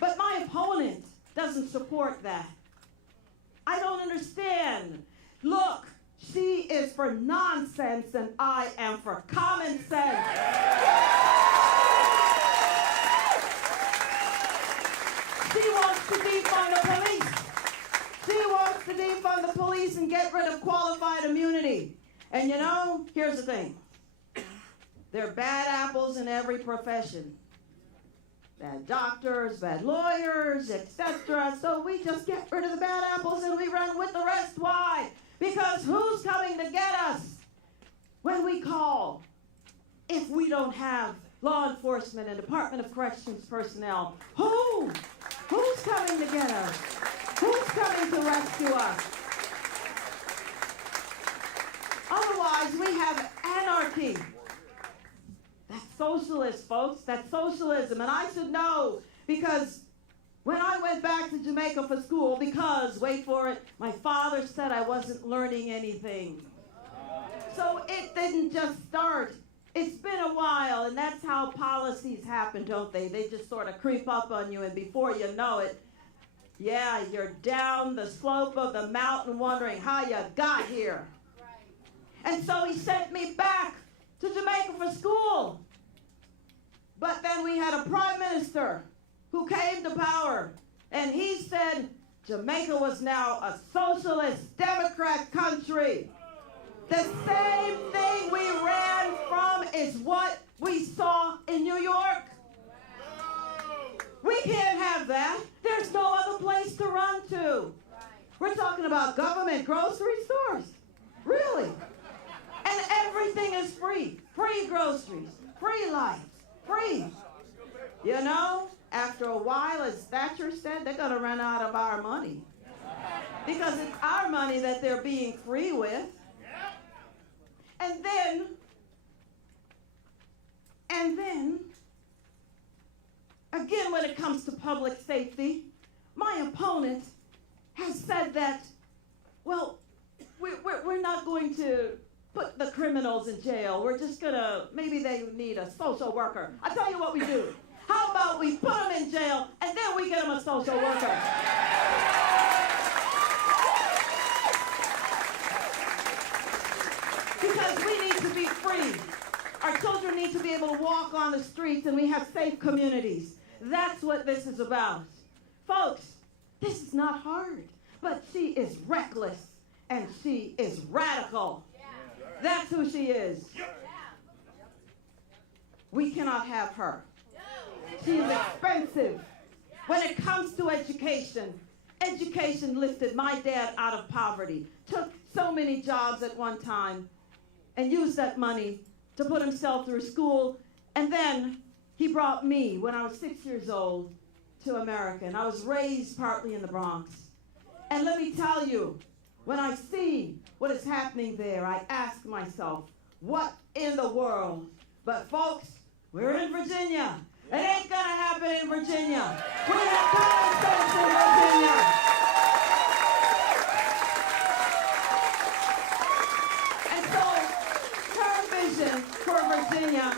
But my opponent doesn't support that. I don't understand. Look, she is for nonsense and I am for common sense. She wants to defund the police. She wants to defund the police and get rid of qualified immunity. And you know, here's the thing. There are bad apples in every profession. Bad doctors, bad lawyers, etc. So we just get rid of the bad apples and we run with the rest. Why? Because who's coming to get us when we call? If we don't have law enforcement and Department of Corrections personnel, who? Who's coming to get us? Who's coming to rescue us? Otherwise, we have anarchy. That's socialist, folks. That's socialism. And I should know because when I went back to Jamaica for school, because, wait for it, my father said I wasn't learning anything. So it didn't just start. It's been a while, and that's how policies happen, don't they? They just sort of creep up on you, and before you know it, yeah, you're down the slope of the mountain wondering how you got here. And so he sent me back to Jamaica for school. But then we had a prime minister who came to power, and he said Jamaica was now a socialist Democrat country. The same thing we ran from is what we saw in New York. We can't have that. There's no other place to run to. We're talking about government grocery stores. Really? And everything is free. Free groceries, free lights, free. You know, after a while, as Thatcher said, they're going to run out of our money. Because it's our money that they're being free with. And then, again, when it comes to public safety, my opponent has said that, well, we're not going to put the criminals in jail. We're just going to, maybe they need a social worker. I'll tell you what we do. How about we put them in jail and then we get them a social worker? Because we need to be free. Our children need to be able to walk on the streets and we have safe communities. That's what this is about. Folks, this is not hard, but she is reckless and she is radical. That's who she is. We cannot have her. She is expensive. When it comes to education, education lifted my dad out of poverty, took so many jobs at one time, and used that money to put himself through school. And then he brought me, when I was 6 years old, to America. And I was raised partly in the Bronx. And let me tell you, when I see what is happening there, I ask myself, what in the world? But folks, we're in Virginia. It ain't gonna happen in Virginia. We have common sense in Virginia. And so, her vision for Virginia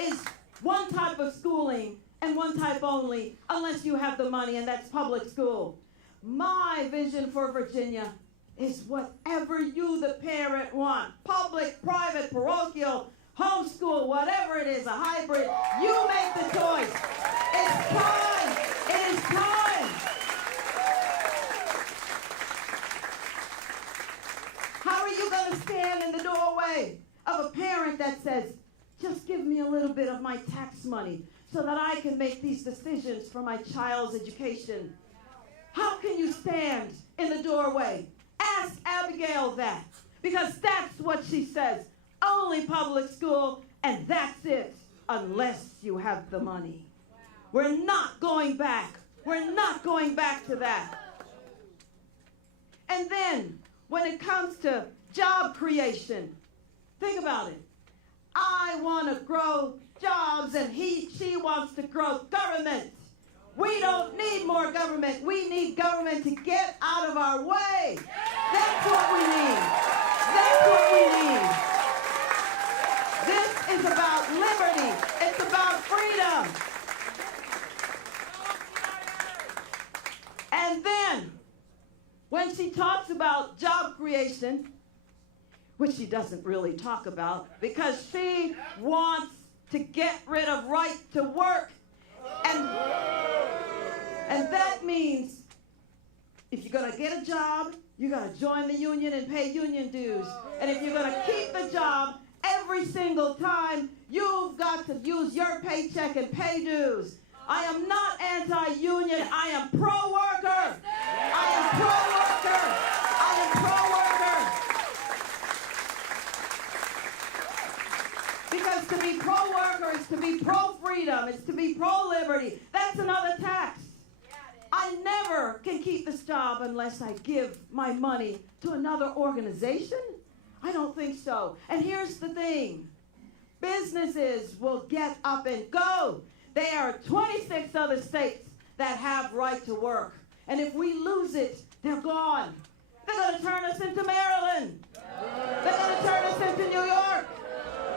is one type of schooling and one type only, unless you have the money, and that's public school. My vision for Virginia is whatever you, the parent, want. Public, private, parochial, homeschool, whatever it is, a hybrid, you make the choice. It's time. It is time. How are you going to stand in the doorway of a parent that says, just give me a little bit of my tax money so that I can make these decisions for my child's education? How can you stand in the doorway? Ask Abigail that, because that's what she says. Only public school, and that's it, unless you have the money. We're not going back. We're not going back to that. And then, when it comes to job creation, think about it. I want to grow jobs, and she wants to grow government. We don't need more government. We need government to get out of our way. That's what we need. That's what we need. This is about liberty. It's about freedom. And then, when she talks about job creation, which she doesn't really talk about, because she wants to get rid of right to work. And that means if you're going to get a job, you got to join the union and pay union dues. And if you're going to keep the job, every single time, you've got to use your paycheck and pay dues. I am not anti-union. I am pro-worker. I am pro-worker. I am pro-worker. Because to be pro-worker is to be pro-freedom. It's to be pro-liberty. That's another tax. I never can keep this job unless I give my money to another organization. I don't think so. And here's the thing. Businesses will get up and go. There are 26 other states that have right to work. And if we lose it, they're gone. They're going to turn us into Maryland. They're going to turn us into New York.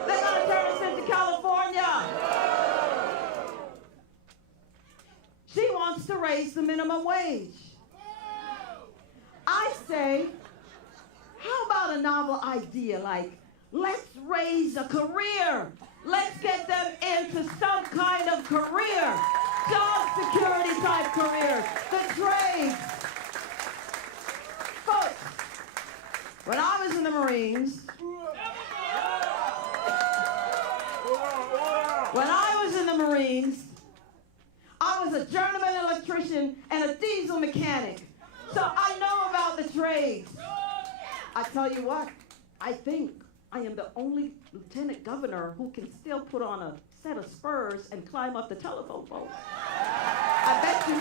They're going to turn us into California. She wants to raise the minimum wage. I say, how about a novel idea like, let's raise a career. Let's get them into some kind of career. Job security type career. The trades. Folks, when I was in the Marines, I was a journeyman electrician and a diesel mechanic. So I know about the trades. I tell you what, I think I am the only lieutenant governor who can still put on a set of spurs and climb up the telephone poles. I bet you.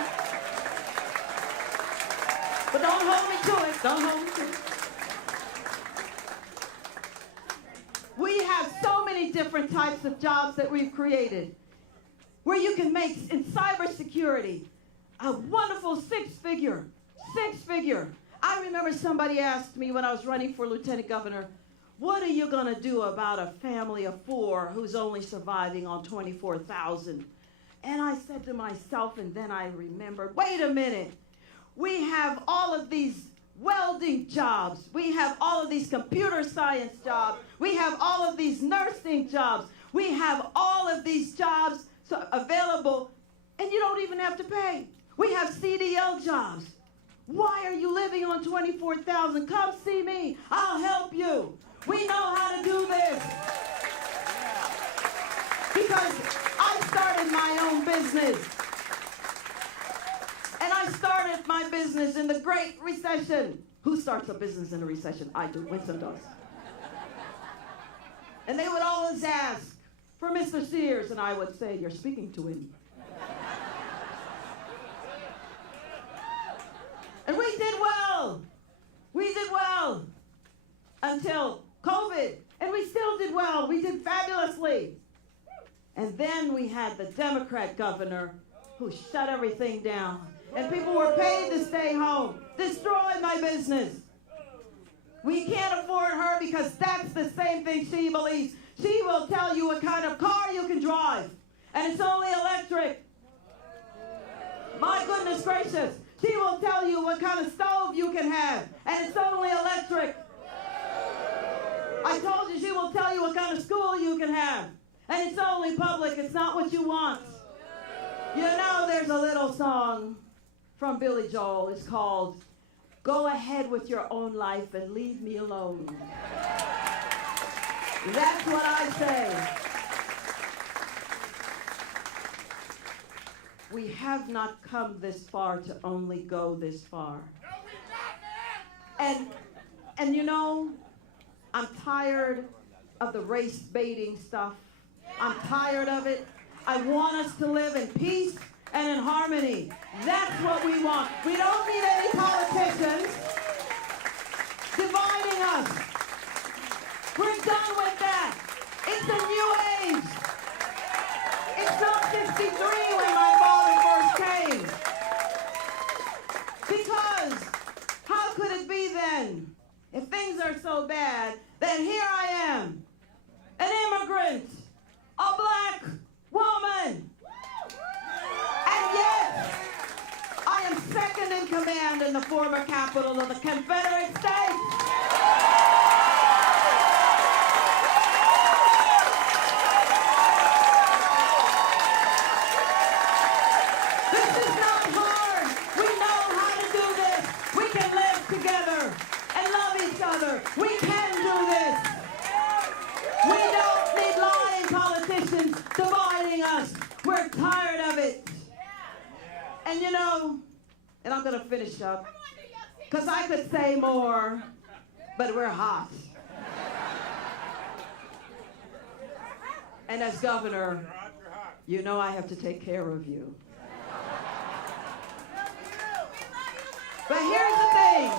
But don't hold me to it. Don't hold me to it. We have so many different types of jobs that we've created where you can make in cybersecurity a wonderful six-figure. I remember somebody asked me when I was running for lieutenant governor, what are you going to do about a family of 4 who's only surviving on $24,000? And I said to myself, and then I remembered, wait a minute. We have all of these welding jobs. We have all of these computer science jobs. We have all of these nursing jobs. We have all of these jobs available, and you don't even have to pay. We have CDL jobs. Why are you living on $24,000? Come see me. I'll help you. We know how to do this. Because I started my own business. And I started my business in the Great Recession. Who starts a business in a recession? I do. Winsome does. And they would always ask for Mr. Sears, and I would say, you're speaking to him. And we did well. We did well until COVID, and we still did well. We did fabulously. And then we had the Democrat governor who shut everything down. And people were paid to stay home, destroyed my business. We can't afford her because that's the same thing she believes. She will tell you what kind of car you can drive, and it's only electric. My goodness gracious. She will tell you what kind of stove you can have, and it's only electric. I told you she will tell you what kind of school you can have, and it's only public. It's not what you want. You know, there's a little song from Billy Joel. It's called, Go Ahead with Your Own Life and Leave Me Alone. That's what I say. We have not come this far to only go this far. And you know, I'm tired of the race baiting stuff. I'm tired of it. I want us to live in peace and in harmony. That's what we want. We don't need any politicians dividing us. We're done with that. It's a new age. It's not 63 when my father first came. Because how could it be then, if things are so bad, then here I am, an immigrant, a black woman. And yet, I am second in command in the former capital of the Confederate States. This is not hard. We know how to do this. We can live together and love each other. We can do this. We don't need lying politicians dividing us. We're tired of it. And you know, and I'm going to finish up, because I could say more, but we're hot. And as governor, you know I have to take care of you. But here's the thing.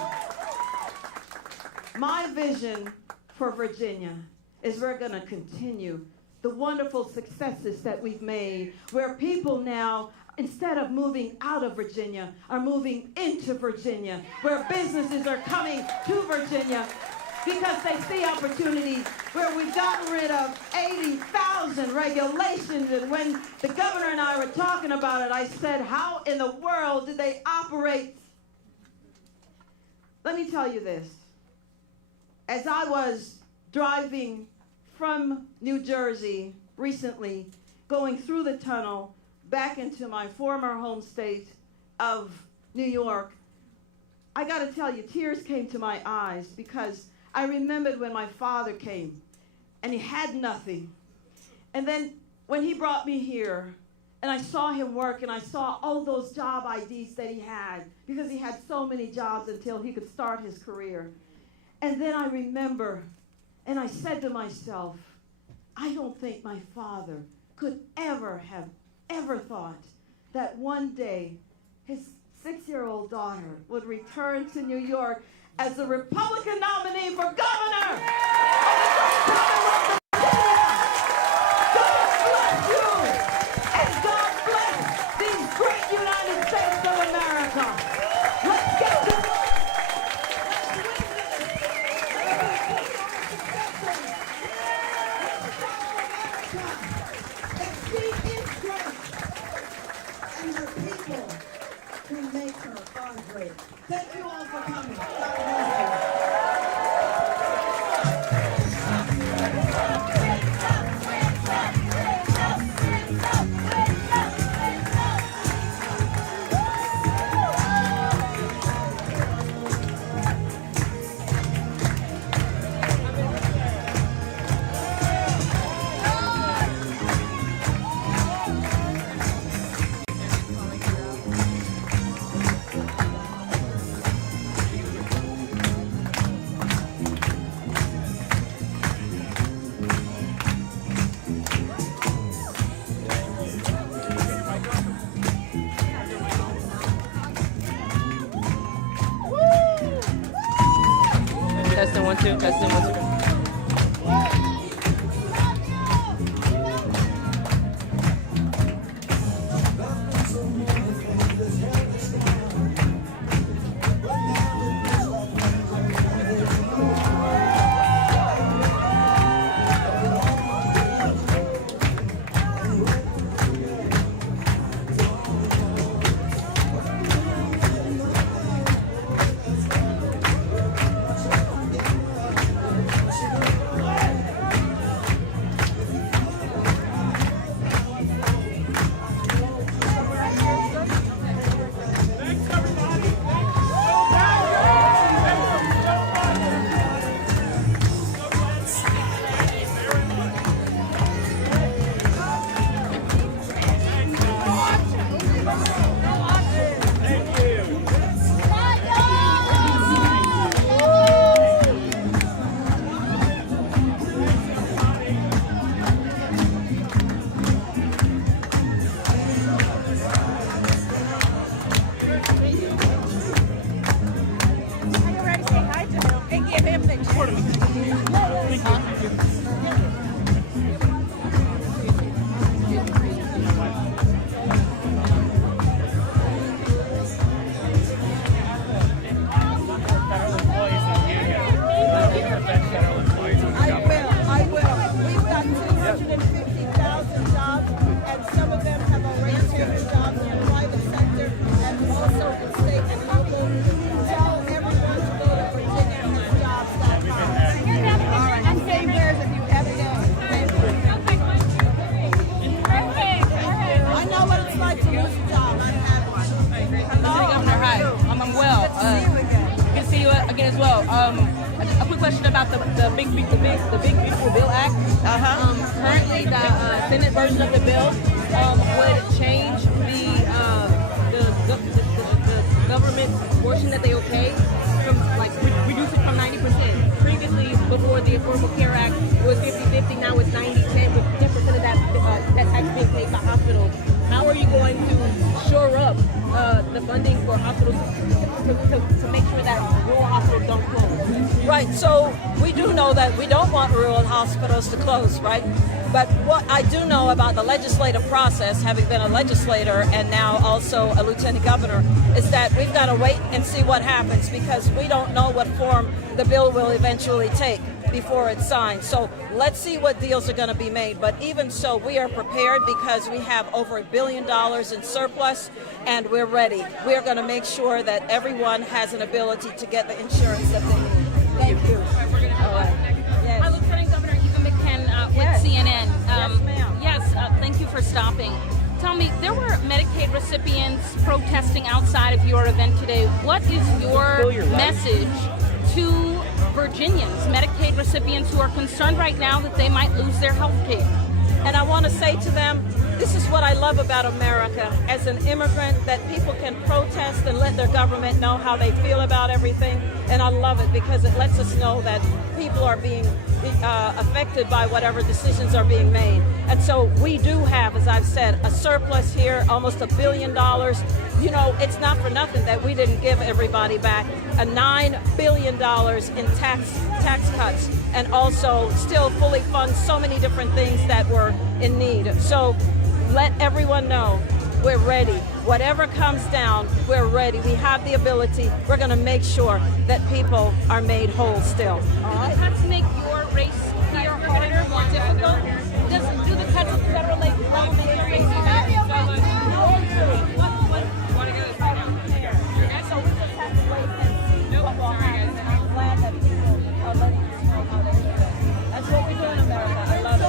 My vision for Virginia is we're going to continue the wonderful successes that we've made, where people now, instead of moving out of Virginia, are moving into Virginia, where businesses are coming to Virginia because they see opportunities, where we've gotten rid of 80,000 regulations. And when the governor and I were talking about it, I said, how in the world did they operate? Let me tell you this. As I was driving from New Jersey recently, going through the tunnel back into my former home state of New York, I got to tell you, tears came to my eyes because I remembered when my father came and he had nothing. And then when he brought me here and I saw him work and I saw all those job IDs that he had, because he had so many jobs until he could start his career. And then I remember, and I said to myself, I don't think my father could ever have thought that one day his 6-year-old daughter would return to New York as the Republican nominee for governor of the great Commonwealth of Virginia. God bless you, and God bless these great United States of America. Let's get to work. Thank you all for coming. God bless you. Testing 1 2, testing 1 2. Federal employees speaking as well. A quick question about the Big Beautiful Bill Act. Currently, the Senate version of the bill would change the government portion that they okay from reduce it from 90%. Previously, before the Affordable Care Act, it was 50-50. Now it's 90-10, with 10% of that tax being paid by hospitals. How are you going to shore up the funding for hospitals to make sure that rural hospitals don't close? Right, so we do know that we don't want rural hospitals to close, right? But what I do know about the legislative process, having been a legislator and now also a lieutenant governor, is that we've got to wait and see what happens, because we don't know what form the bill will eventually take before it's signed. So let's see what deals are going to be made. But even so, we are prepared because we have over $1 billion in surplus, and we're ready. We're going to make sure that everyone has an ability to get the insurance that they need. Thank you. All right. Yes. Lieutenant Governor Eva McKen with CNN. Yes, thank you for stopping. Tell me, there were Medicaid recipients protesting outside of your event today. What is your message to Virginians, Medicaid recipients who are concerned right now that they might lose their health care? And I want to say to them, this is what I love about America as an immigrant, that people can protest and let their government know how they feel about everything. And I love it because it lets us know that people are being affected by whatever decisions are being made. And so we do have, as I've said, a surplus here, almost $1 billion. You know, it's not for nothing that we didn't give everybody back a $9 billion in tax cuts, and also still fully fund so many different things that were in need. So let everyone know we're ready. Whatever comes down, we're ready. We have the ability. We're going to make sure that people are made whole still. All right? Do the cuts make your race here harder, more difficult? Do the cuts of federal level make your race easier? So we just have to wait and see what will happen. I'm glad that people are letting us know how they feel. That's what we do in America. I love it.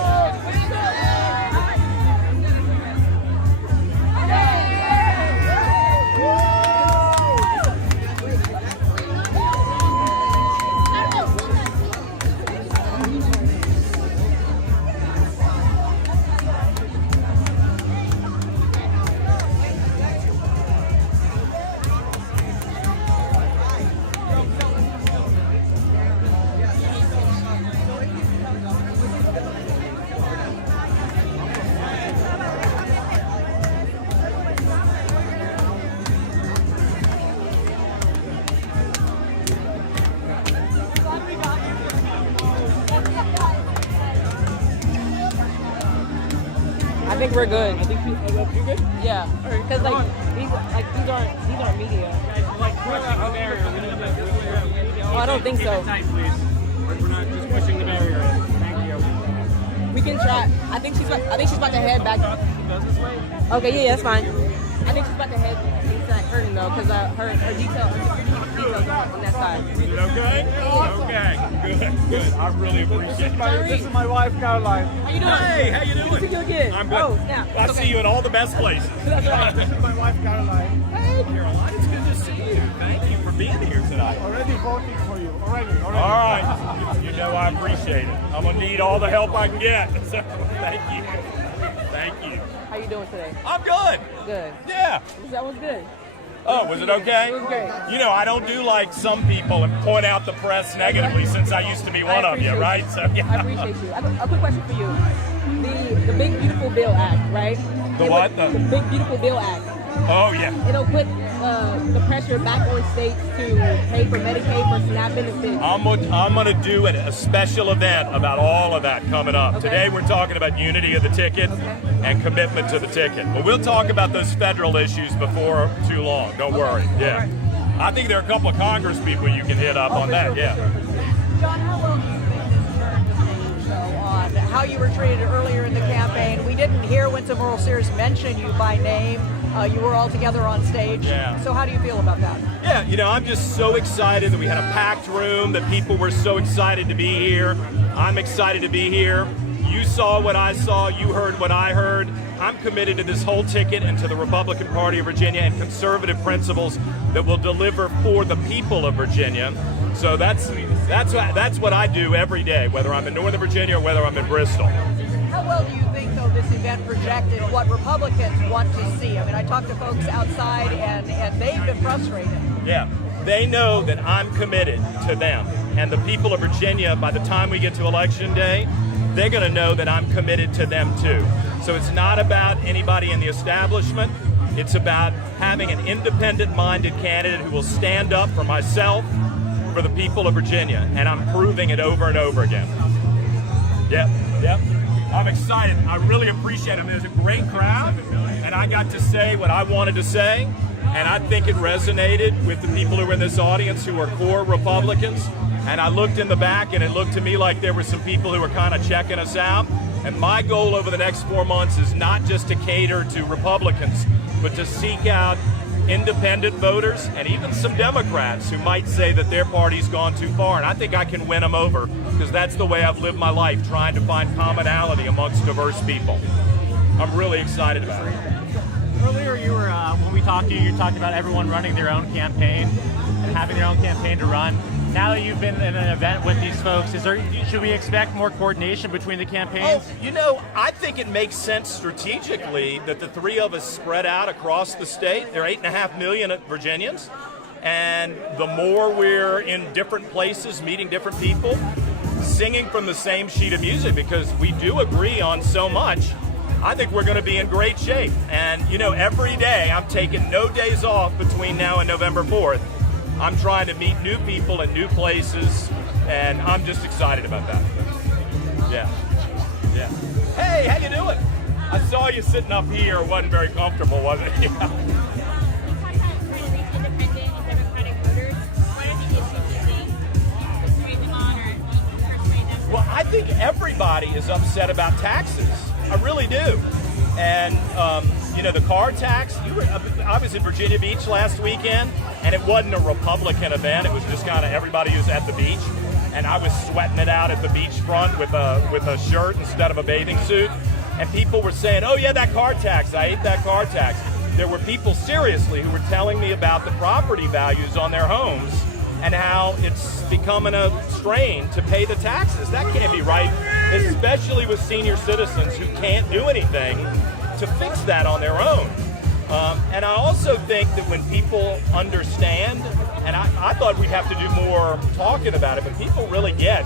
I think we're good. I think you're good? Yeah, because these aren't media. Oh, I don't think so. We're not just pushing the barrier in. Thank you. We can try. I think she's about to head back. Okay, yeah, that's fine. I think she's about to head into that curtain though, because her details are on that side. Is it okay? Okay. Good. I really appreciate it. This is my wife, Caroline. How you doing? Hey, how you doing? Good to see you again. I'm good. Oh, yeah. I see you in all the best places. That's right. This is my wife, Caroline. Hey, Caroline, it's good to see you. Thank you for being here tonight. Already voting for you. Already. All right. You know I appreciate it. I'm going to need all the help I can get. So, thank you. Thank you. How you doing today? I'm good. Good. Yeah. That was good. Oh, was it okay? It was great. You know, I don't do like some people and point out the press negatively since I used to be one of you, right? So, yeah. I appreciate you. I have a quick question for you. The Big Beautiful Bill Act, right? The what? The Big Beautiful Bill Act. Oh, yeah. It'll put the pressure back on states to pay for Medicaid for SNAP benefits. I'm going to do a special event about all of that coming up. Okay. Today we're talking about unity of the ticket and commitment to the ticket. But we'll talk about those federal issues before too long. Don't worry. Yeah. I think there are a couple of Congress people you can hit up on that. Sure, Yeah. John, how will you on how you were treated earlier in the campaign? We didn't hear Winsome Earle-Sears mention you by name. You were all together on stage. Yeah. So how do you feel about that? Yeah, you know, I'm just so excited that we had a packed room, that people were so excited to be here. I'm excited to be here. You saw what I saw, you heard what I heard. I'm committed to this whole ticket and to the Republican Party of Virginia and conservative principles that will deliver for the people of Virginia. So that's what I do every day, whether I'm in Northern Virginia or whether I'm in Bristol. How well do you think, though, this event projected what Republicans want to see? I mean, I talked to folks outside, and they've been frustrated. Yeah, they know that I'm committed to them. And the people of Virginia, by the time we get to Election Day, they're going to know that I'm committed to them, too. So it's not about anybody in the establishment. It's about having an independent-minded candidate who will stand up for myself, for the people of Virginia, and I'm proving it over and over again. Yep. I'm excited. I really appreciate it. I mean, there's a great crowd, and I got to say what I wanted to say, and I think it resonated with the people who were in this audience who are core Republicans. And I looked in the back, and it looked to me like there were some people who were kind of checking us out. And my goal over the next 4 months is not just to cater to Republicans, but to seek out independent voters and even some Democrats who might say that their party's gone too far. And I think I can win them over because that's the way I've lived my life, trying to find commonality amongst diverse people. I'm really excited about it. Earlier, you were when we talked to you, you talked about everyone running their own campaign and having their own campaign to run. Now that you've been in an event with these folks, should we expect more coordination between the campaigns? Oh, you know, I think it makes sense strategically that the three of us spread out across the state. There are 8.5 million Virginians, and the more we're in different places, meeting different people, singing from the same sheet of music, because we do agree on so much, I think we're going to be in great shape. And, you know, every day I'm taking no days off between now and November 4th. I'm trying to meet new people in new places, and I'm just excited about that. Yeah. Hey, how you doing? I saw you sitting up here. It wasn't very comfortable, was it? Well, I think everybody is upset about taxes. I really do. And, you know, the car tax, I was in Virginia Beach last weekend, and it wasn't a Republican event. It was just kind of everybody who's at the beach. And I was sweating it out at the beachfront with a shirt instead of a bathing suit. And people were saying, oh, yeah, that car tax. I hate that car tax. There were people, seriously, who were telling me about the property values on their homes and how it's becoming a strain to pay the taxes. That can't be right, especially with senior citizens who can't do anything to fix that on their own. And I also think that when people understand, and I thought we'd have to do more talking about it, but people really get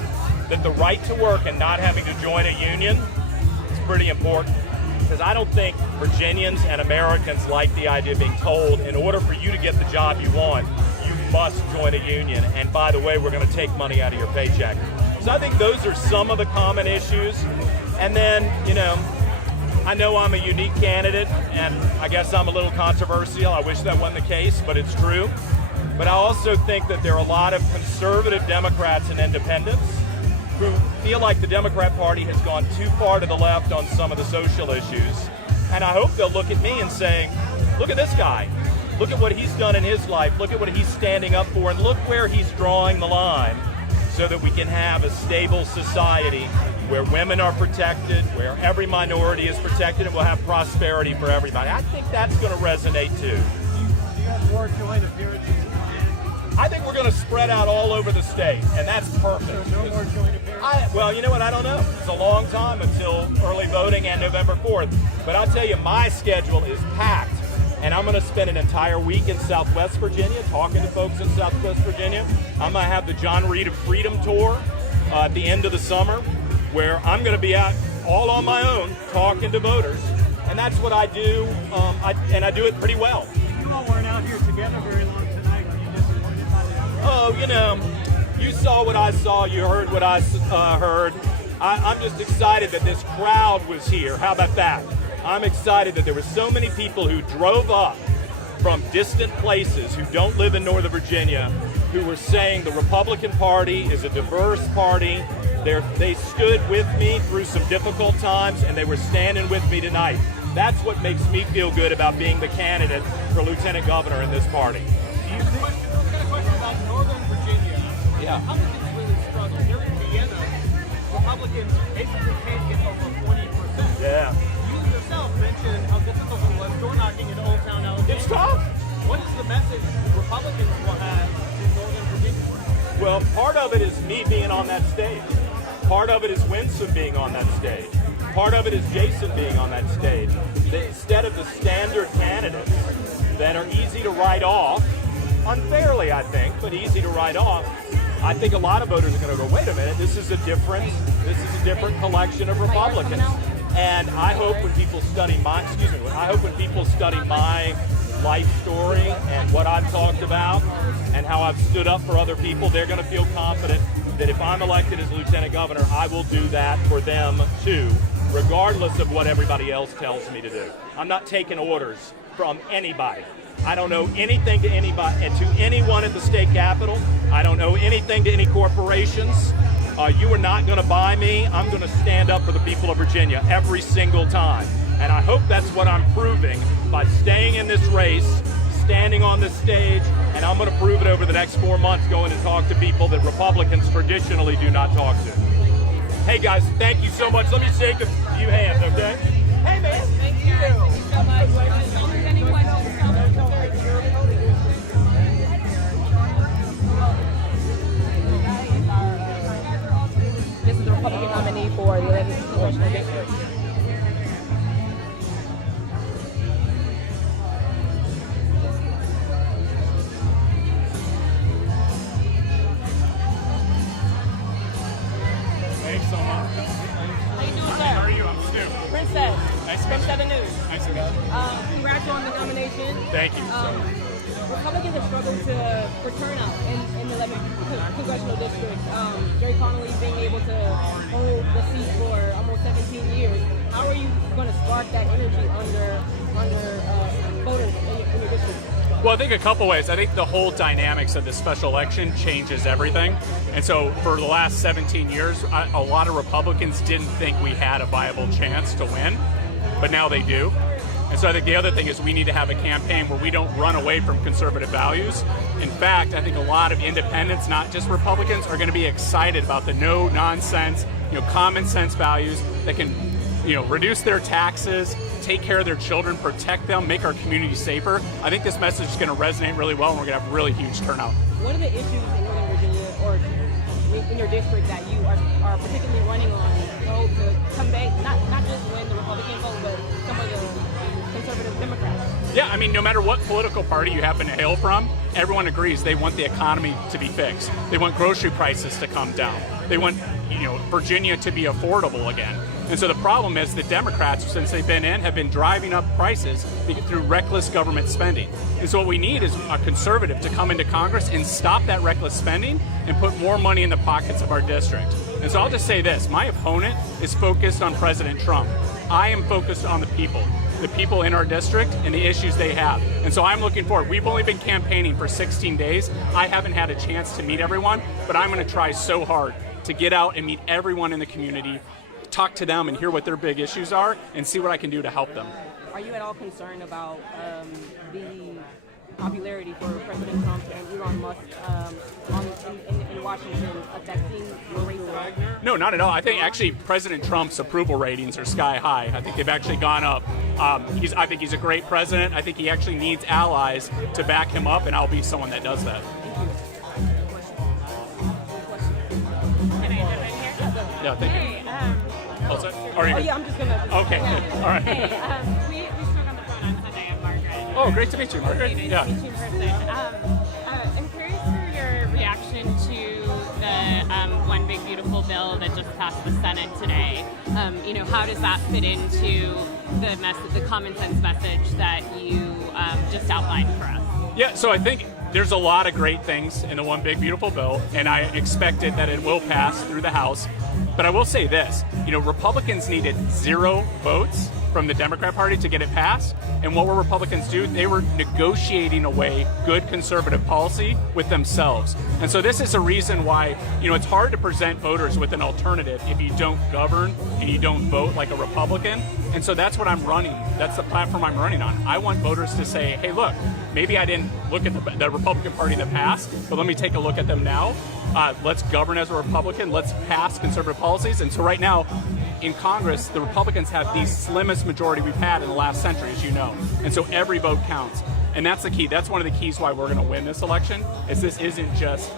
that the right to work and not having to join a union is pretty important. Because I don't think Virginians and Americans like the idea of being told, in order for you to get the job you want, you must join a union. And by the way, we're going to take money out of your paycheck. So I think those are some of the common issues. And then, you know I'm a unique candidate, and I guess I'm a little controversial. I wish that wasn't the case, but it's true. But I also think that there are a lot of conservative Democrats and independents who feel like the Democrat Party has gone too far to the left on some of the social issues. And I hope they'll look at me and say, look at this guy. Look at what he's done in his life. Look at what he's standing up for, and look where he's drawing the line so that we can have a stable society where women are protected, where every minority is protected, and we'll have prosperity for everybody. I think that's going to resonate too. Do you have more joint appearances? I think we're going to spread out all over the state, and that's perfect. So no more joint appearances? Well, you know what? I don't know. It's a long time until early voting and November 4th. But I'll tell you, my schedule is packed. And I'm going to spend an entire week in Southwest Virginia talking to folks in Southwest Virginia. I'm going to have the John Reid of Freedom tour at the end of the summer, where I'm going to be out all on my own talking to voters. And that's what I do, and I do it pretty well. You all weren't out here together very long tonight. Were you disappointed by that? Oh, you know, you saw what I saw. You heard what I heard. I'm just excited that this crowd was here. How about that? I'm excited that there were so many people who drove up from distant places who don't live in Northern Virginia who were saying the Republican Party is a diverse party. They stood with me through some difficult times, and they were standing with me tonight. That's what makes me feel good about being the candidate for Lieutenant Governor in this party. I've got a question about Northern Virginia. Yeah. Republicans really struggle. Here in Vienna, Republicans basically can't get over 20%. Yeah. You yourself mentioned how difficult it was door knocking in Old Town Alabama. It's tough. What is the message Republicans will have in Northern Virginia? Well, part of it is me being on that stage. Part of it is Winsome being on that stage. Part of it is Jason being on that stage. That instead of the standard candidates that are easy to write off, unfairly I think, but easy to write off, I think a lot of voters are going to go, wait a minute, this is a different collection of Republicans. And I hope when people study my life story and what I've talked about and how I've stood up for other people, they're going to feel confident that if I'm elected as Lieutenant Governor, I will do that for them too, regardless of what everybody else tells me to do. I'm not taking orders from anybody. I don't know anything to anybody, and to anyone at the state capitol. I don't know anything to any corporations. You are not going to buy me. I'm going to stand up for the people of Virginia every single time. And I hope that's what I'm proving by staying in this race, standing on this stage, and I'm going to prove it over the next 4 months going to talk to people that Republicans traditionally do not talk to. Hey guys, thank you so much. Let me shake a few hands, okay? Hey man. Thank you. Thank you so much. Any questions? This is the Republican nominee for the 11th congressional district. Thanks so much. How you doing, sir? How are you? I'm Stu. Princess. Nice to from meet you. 7 News. Nice to meet you. Congrats on the nomination. Thank you. Republicans have struggled for turnout in the 11th congressional district. Jerry Connolly being able to hold the seat for almost 17 years. How are you going to spark that energy under voters in your district? Well, I think a couple ways. I think the whole dynamics of the special election changes everything. And so for the last 17 years, a lot of Republicans didn't think we had a viable chance to win, but now they do. And so I think the other thing is we need to have a campaign where we don't run away from conservative values. In fact, I think a lot of independents, not just Republicans, are going to be excited about the no-nonsense, common sense values that can, reduce their taxes, take care of their children, protect them, make our community safer. I think this message is going to resonate really well, and we're going to have a really huge turnout. What are the issues in Northern Virginia or in your district that you are particularly running on to combat, not just win the Republican vote, but some of the conservative Democrats? Yeah, I mean, no matter what political party you happen to hail from, everyone agrees they want the economy to be fixed. They want grocery prices to come down. They want, Virginia to be affordable again. And so the problem is the Democrats, since they've been in, have been driving up prices through reckless government spending. And so what we need is a conservative to come into Congress and stop that reckless spending and put more money in the pockets of our district. And so I'll just say this, my opponent is focused on President Trump. I am focused on the people in our district and the issues they have. And so I'm looking forward. We've only been campaigning for 16 days. I haven't had a chance to meet everyone, but I'm going to try so hard to get out and meet everyone in the community, talk to them and hear what their big issues are and see what I can do to help them. Are you at all concerned about the popularity for President Trump and Elon Musk in Washington affecting your race? No, not at all. I think actually President Trump's approval ratings are sky high. I think they've actually gone up. I think he's a great president. I think he actually needs allies to back him up, and I'll be someone that does that. Yeah, thank you. Yeah, I'm just gonna. Okay, yeah. all right. Hey, we spoke on the phone on Sunday. I'm Margaret. Oh, great to meet you, Margaret. Nice Yeah. to meet you in person. I'm curious for your reaction to the One Big Beautiful Bill that just passed the Senate today. How does that fit into the common sense message that you just outlined for us? Yeah, so I think there's a lot of great things in the One Big Beautiful Bill, and I expected that it will pass through the House. But I will say this, Republicans needed 0 votes from the Democrat Party to get it passed. And what were Republicans do? They were negotiating away good conservative policy with themselves. And so this is a reason why, it's hard to present voters with an alternative if you don't govern and you don't vote like a Republican. And so that's what I'm running. That's the platform I'm running on. I want voters to say, hey, look, maybe I didn't look at the Republican Party in the past, but let me take a look at them now. Let's govern as a Republican. Let's pass conservative policies. And so right now, in Congress, the Republicans have the slimmest majority we've had in the last century, as you know. And so every vote counts. And that's the key. That's one of the keys why we're going to win this election, is this isn't just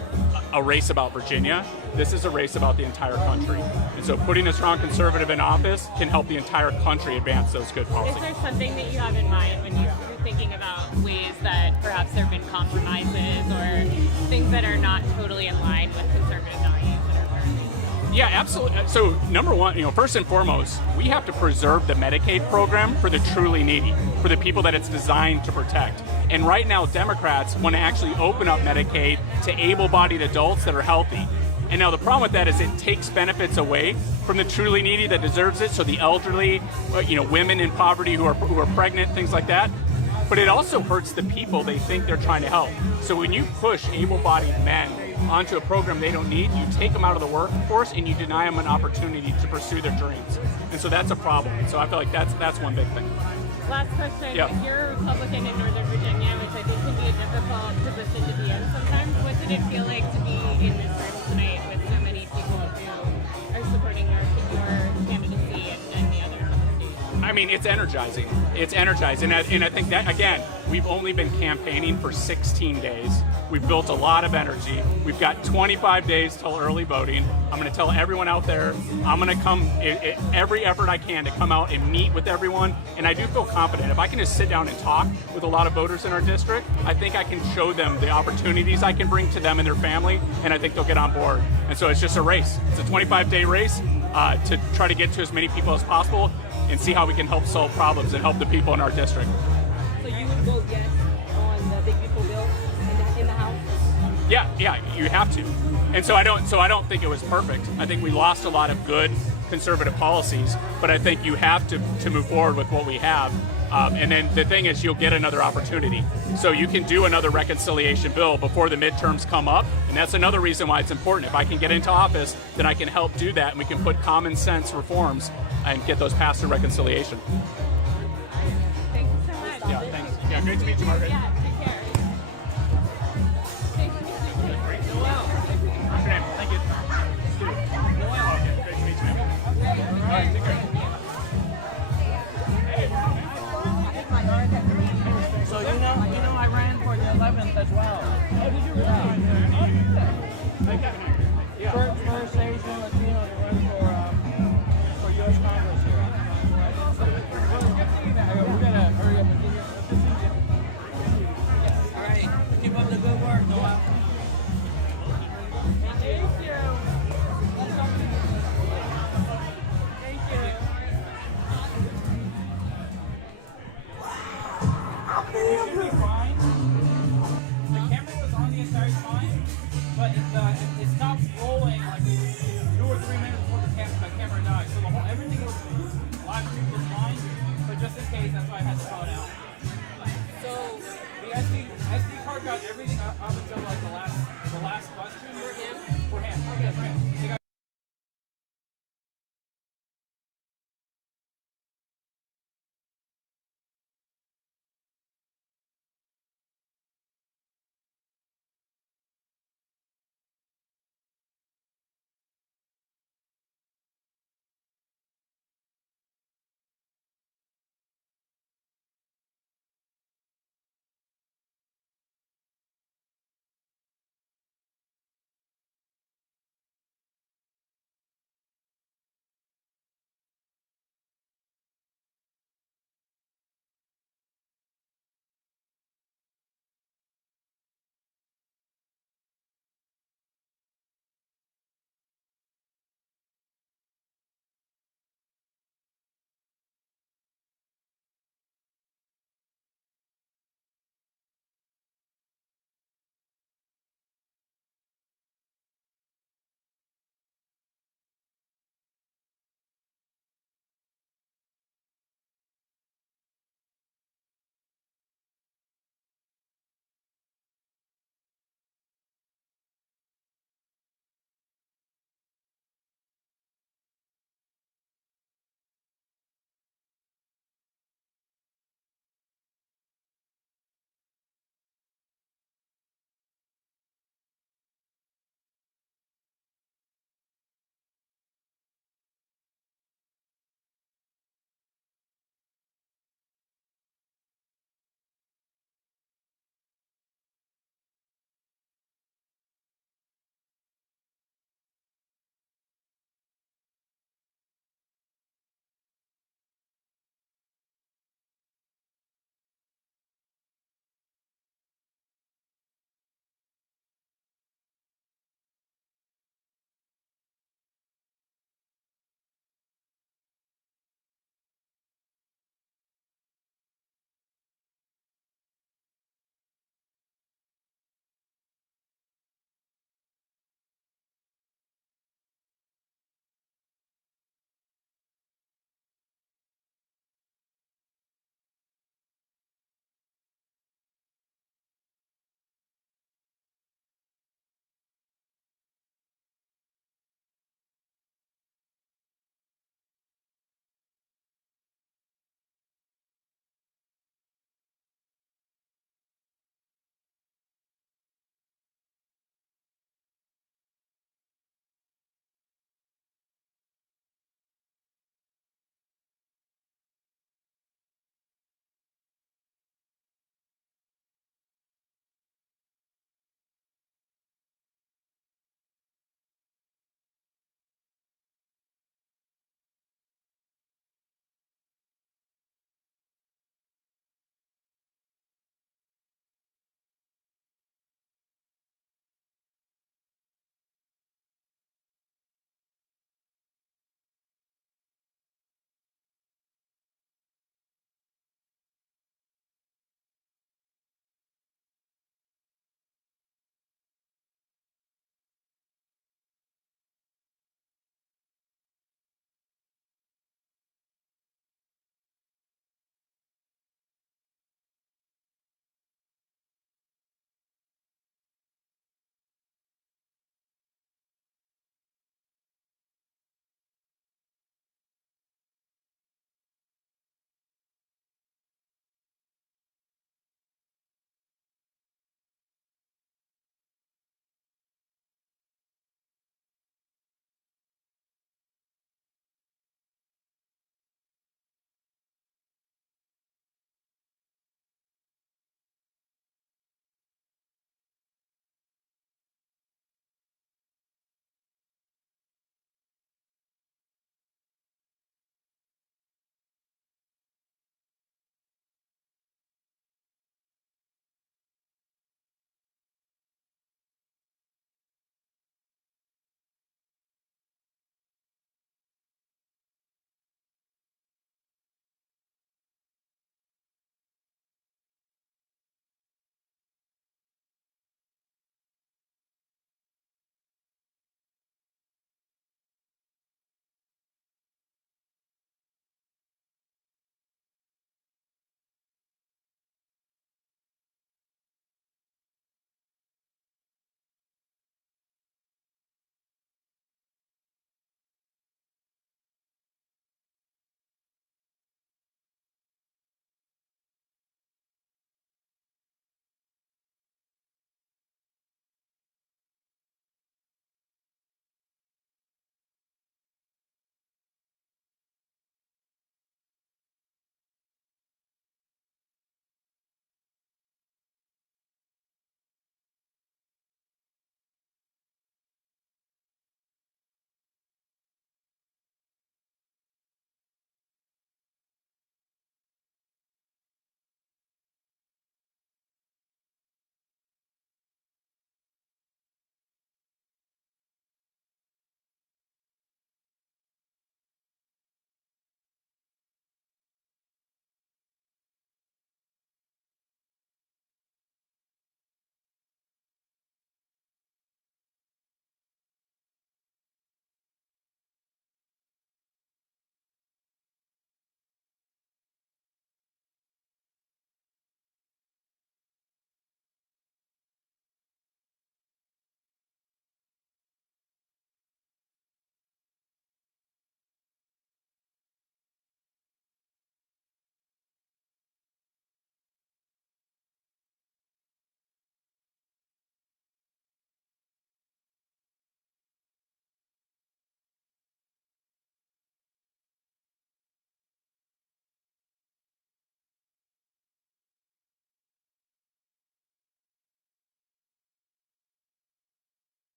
a race about Virginia. This is a race about the entire country. And so putting a strong conservative in office can help the entire country advance those good policies. Is there something that you have in mind when you're thinking about ways that perhaps there have been compromises or things that are not totally in line with conservative values that are currently? Yeah, absolutely. So number one, first and foremost, we have to preserve the Medicaid program for the truly needy, for the people that it's designed to protect. And right now, Democrats want to actually open up Medicaid to able-bodied adults that are healthy. And now the problem with that is it takes benefits away from the truly needy that deserves it. So the elderly, women in poverty who are pregnant, things like that. But it also hurts the people they think they're trying to help. So when you push able-bodied men onto a program they don't need, you take them out of the workforce and you deny them an opportunity to pursue their dreams. And so that's a problem. And so I feel like that's one big thing. Last question. Yep. You're a Republican in Northern Virginia, which I think can be a difficult position to be in sometimes. What did it feel like to be in this room tonight with so many people who are supporting your candidacy and the other candidates? I mean, it's energizing. It's energizing. And I think that, again, we've only been campaigning for 16 days. We've built a lot of energy. We've got 25 days till early voting. I'm going to tell everyone out there, I'm going to come every effort I can to come out and meet with everyone. And I do feel confident. If I can just sit down and talk with a lot of voters in our district, I think I can show them the opportunities I can bring to them and their family, and I think they'll get on board. And so it's just a race. It's a 25-day race to try to get to as many people as possible and see how we can help solve problems and help the people in our district. So you would vote yes on the big beautiful bill in the House? Yeah, you have to. And so I don't think it was perfect. I think we lost a lot of good conservative policies, but I think you have to move forward with what we have. And then the thing is, you'll get another opportunity. So you can do another reconciliation bill before the midterms come up, and that's another reason why it's important. If I can get into office, then I can help do that, and we can put common sense reforms and get those passed through reconciliation. Thank you so much. Yeah, thanks. Yeah, great to meet you, Margaret. Yeah, take care. What's your name? Thank you. Stewart. Okay, great to meet you, man. All right, take care. So you know, I ran for the 11th as well. Oh, did you really? Yeah. First station.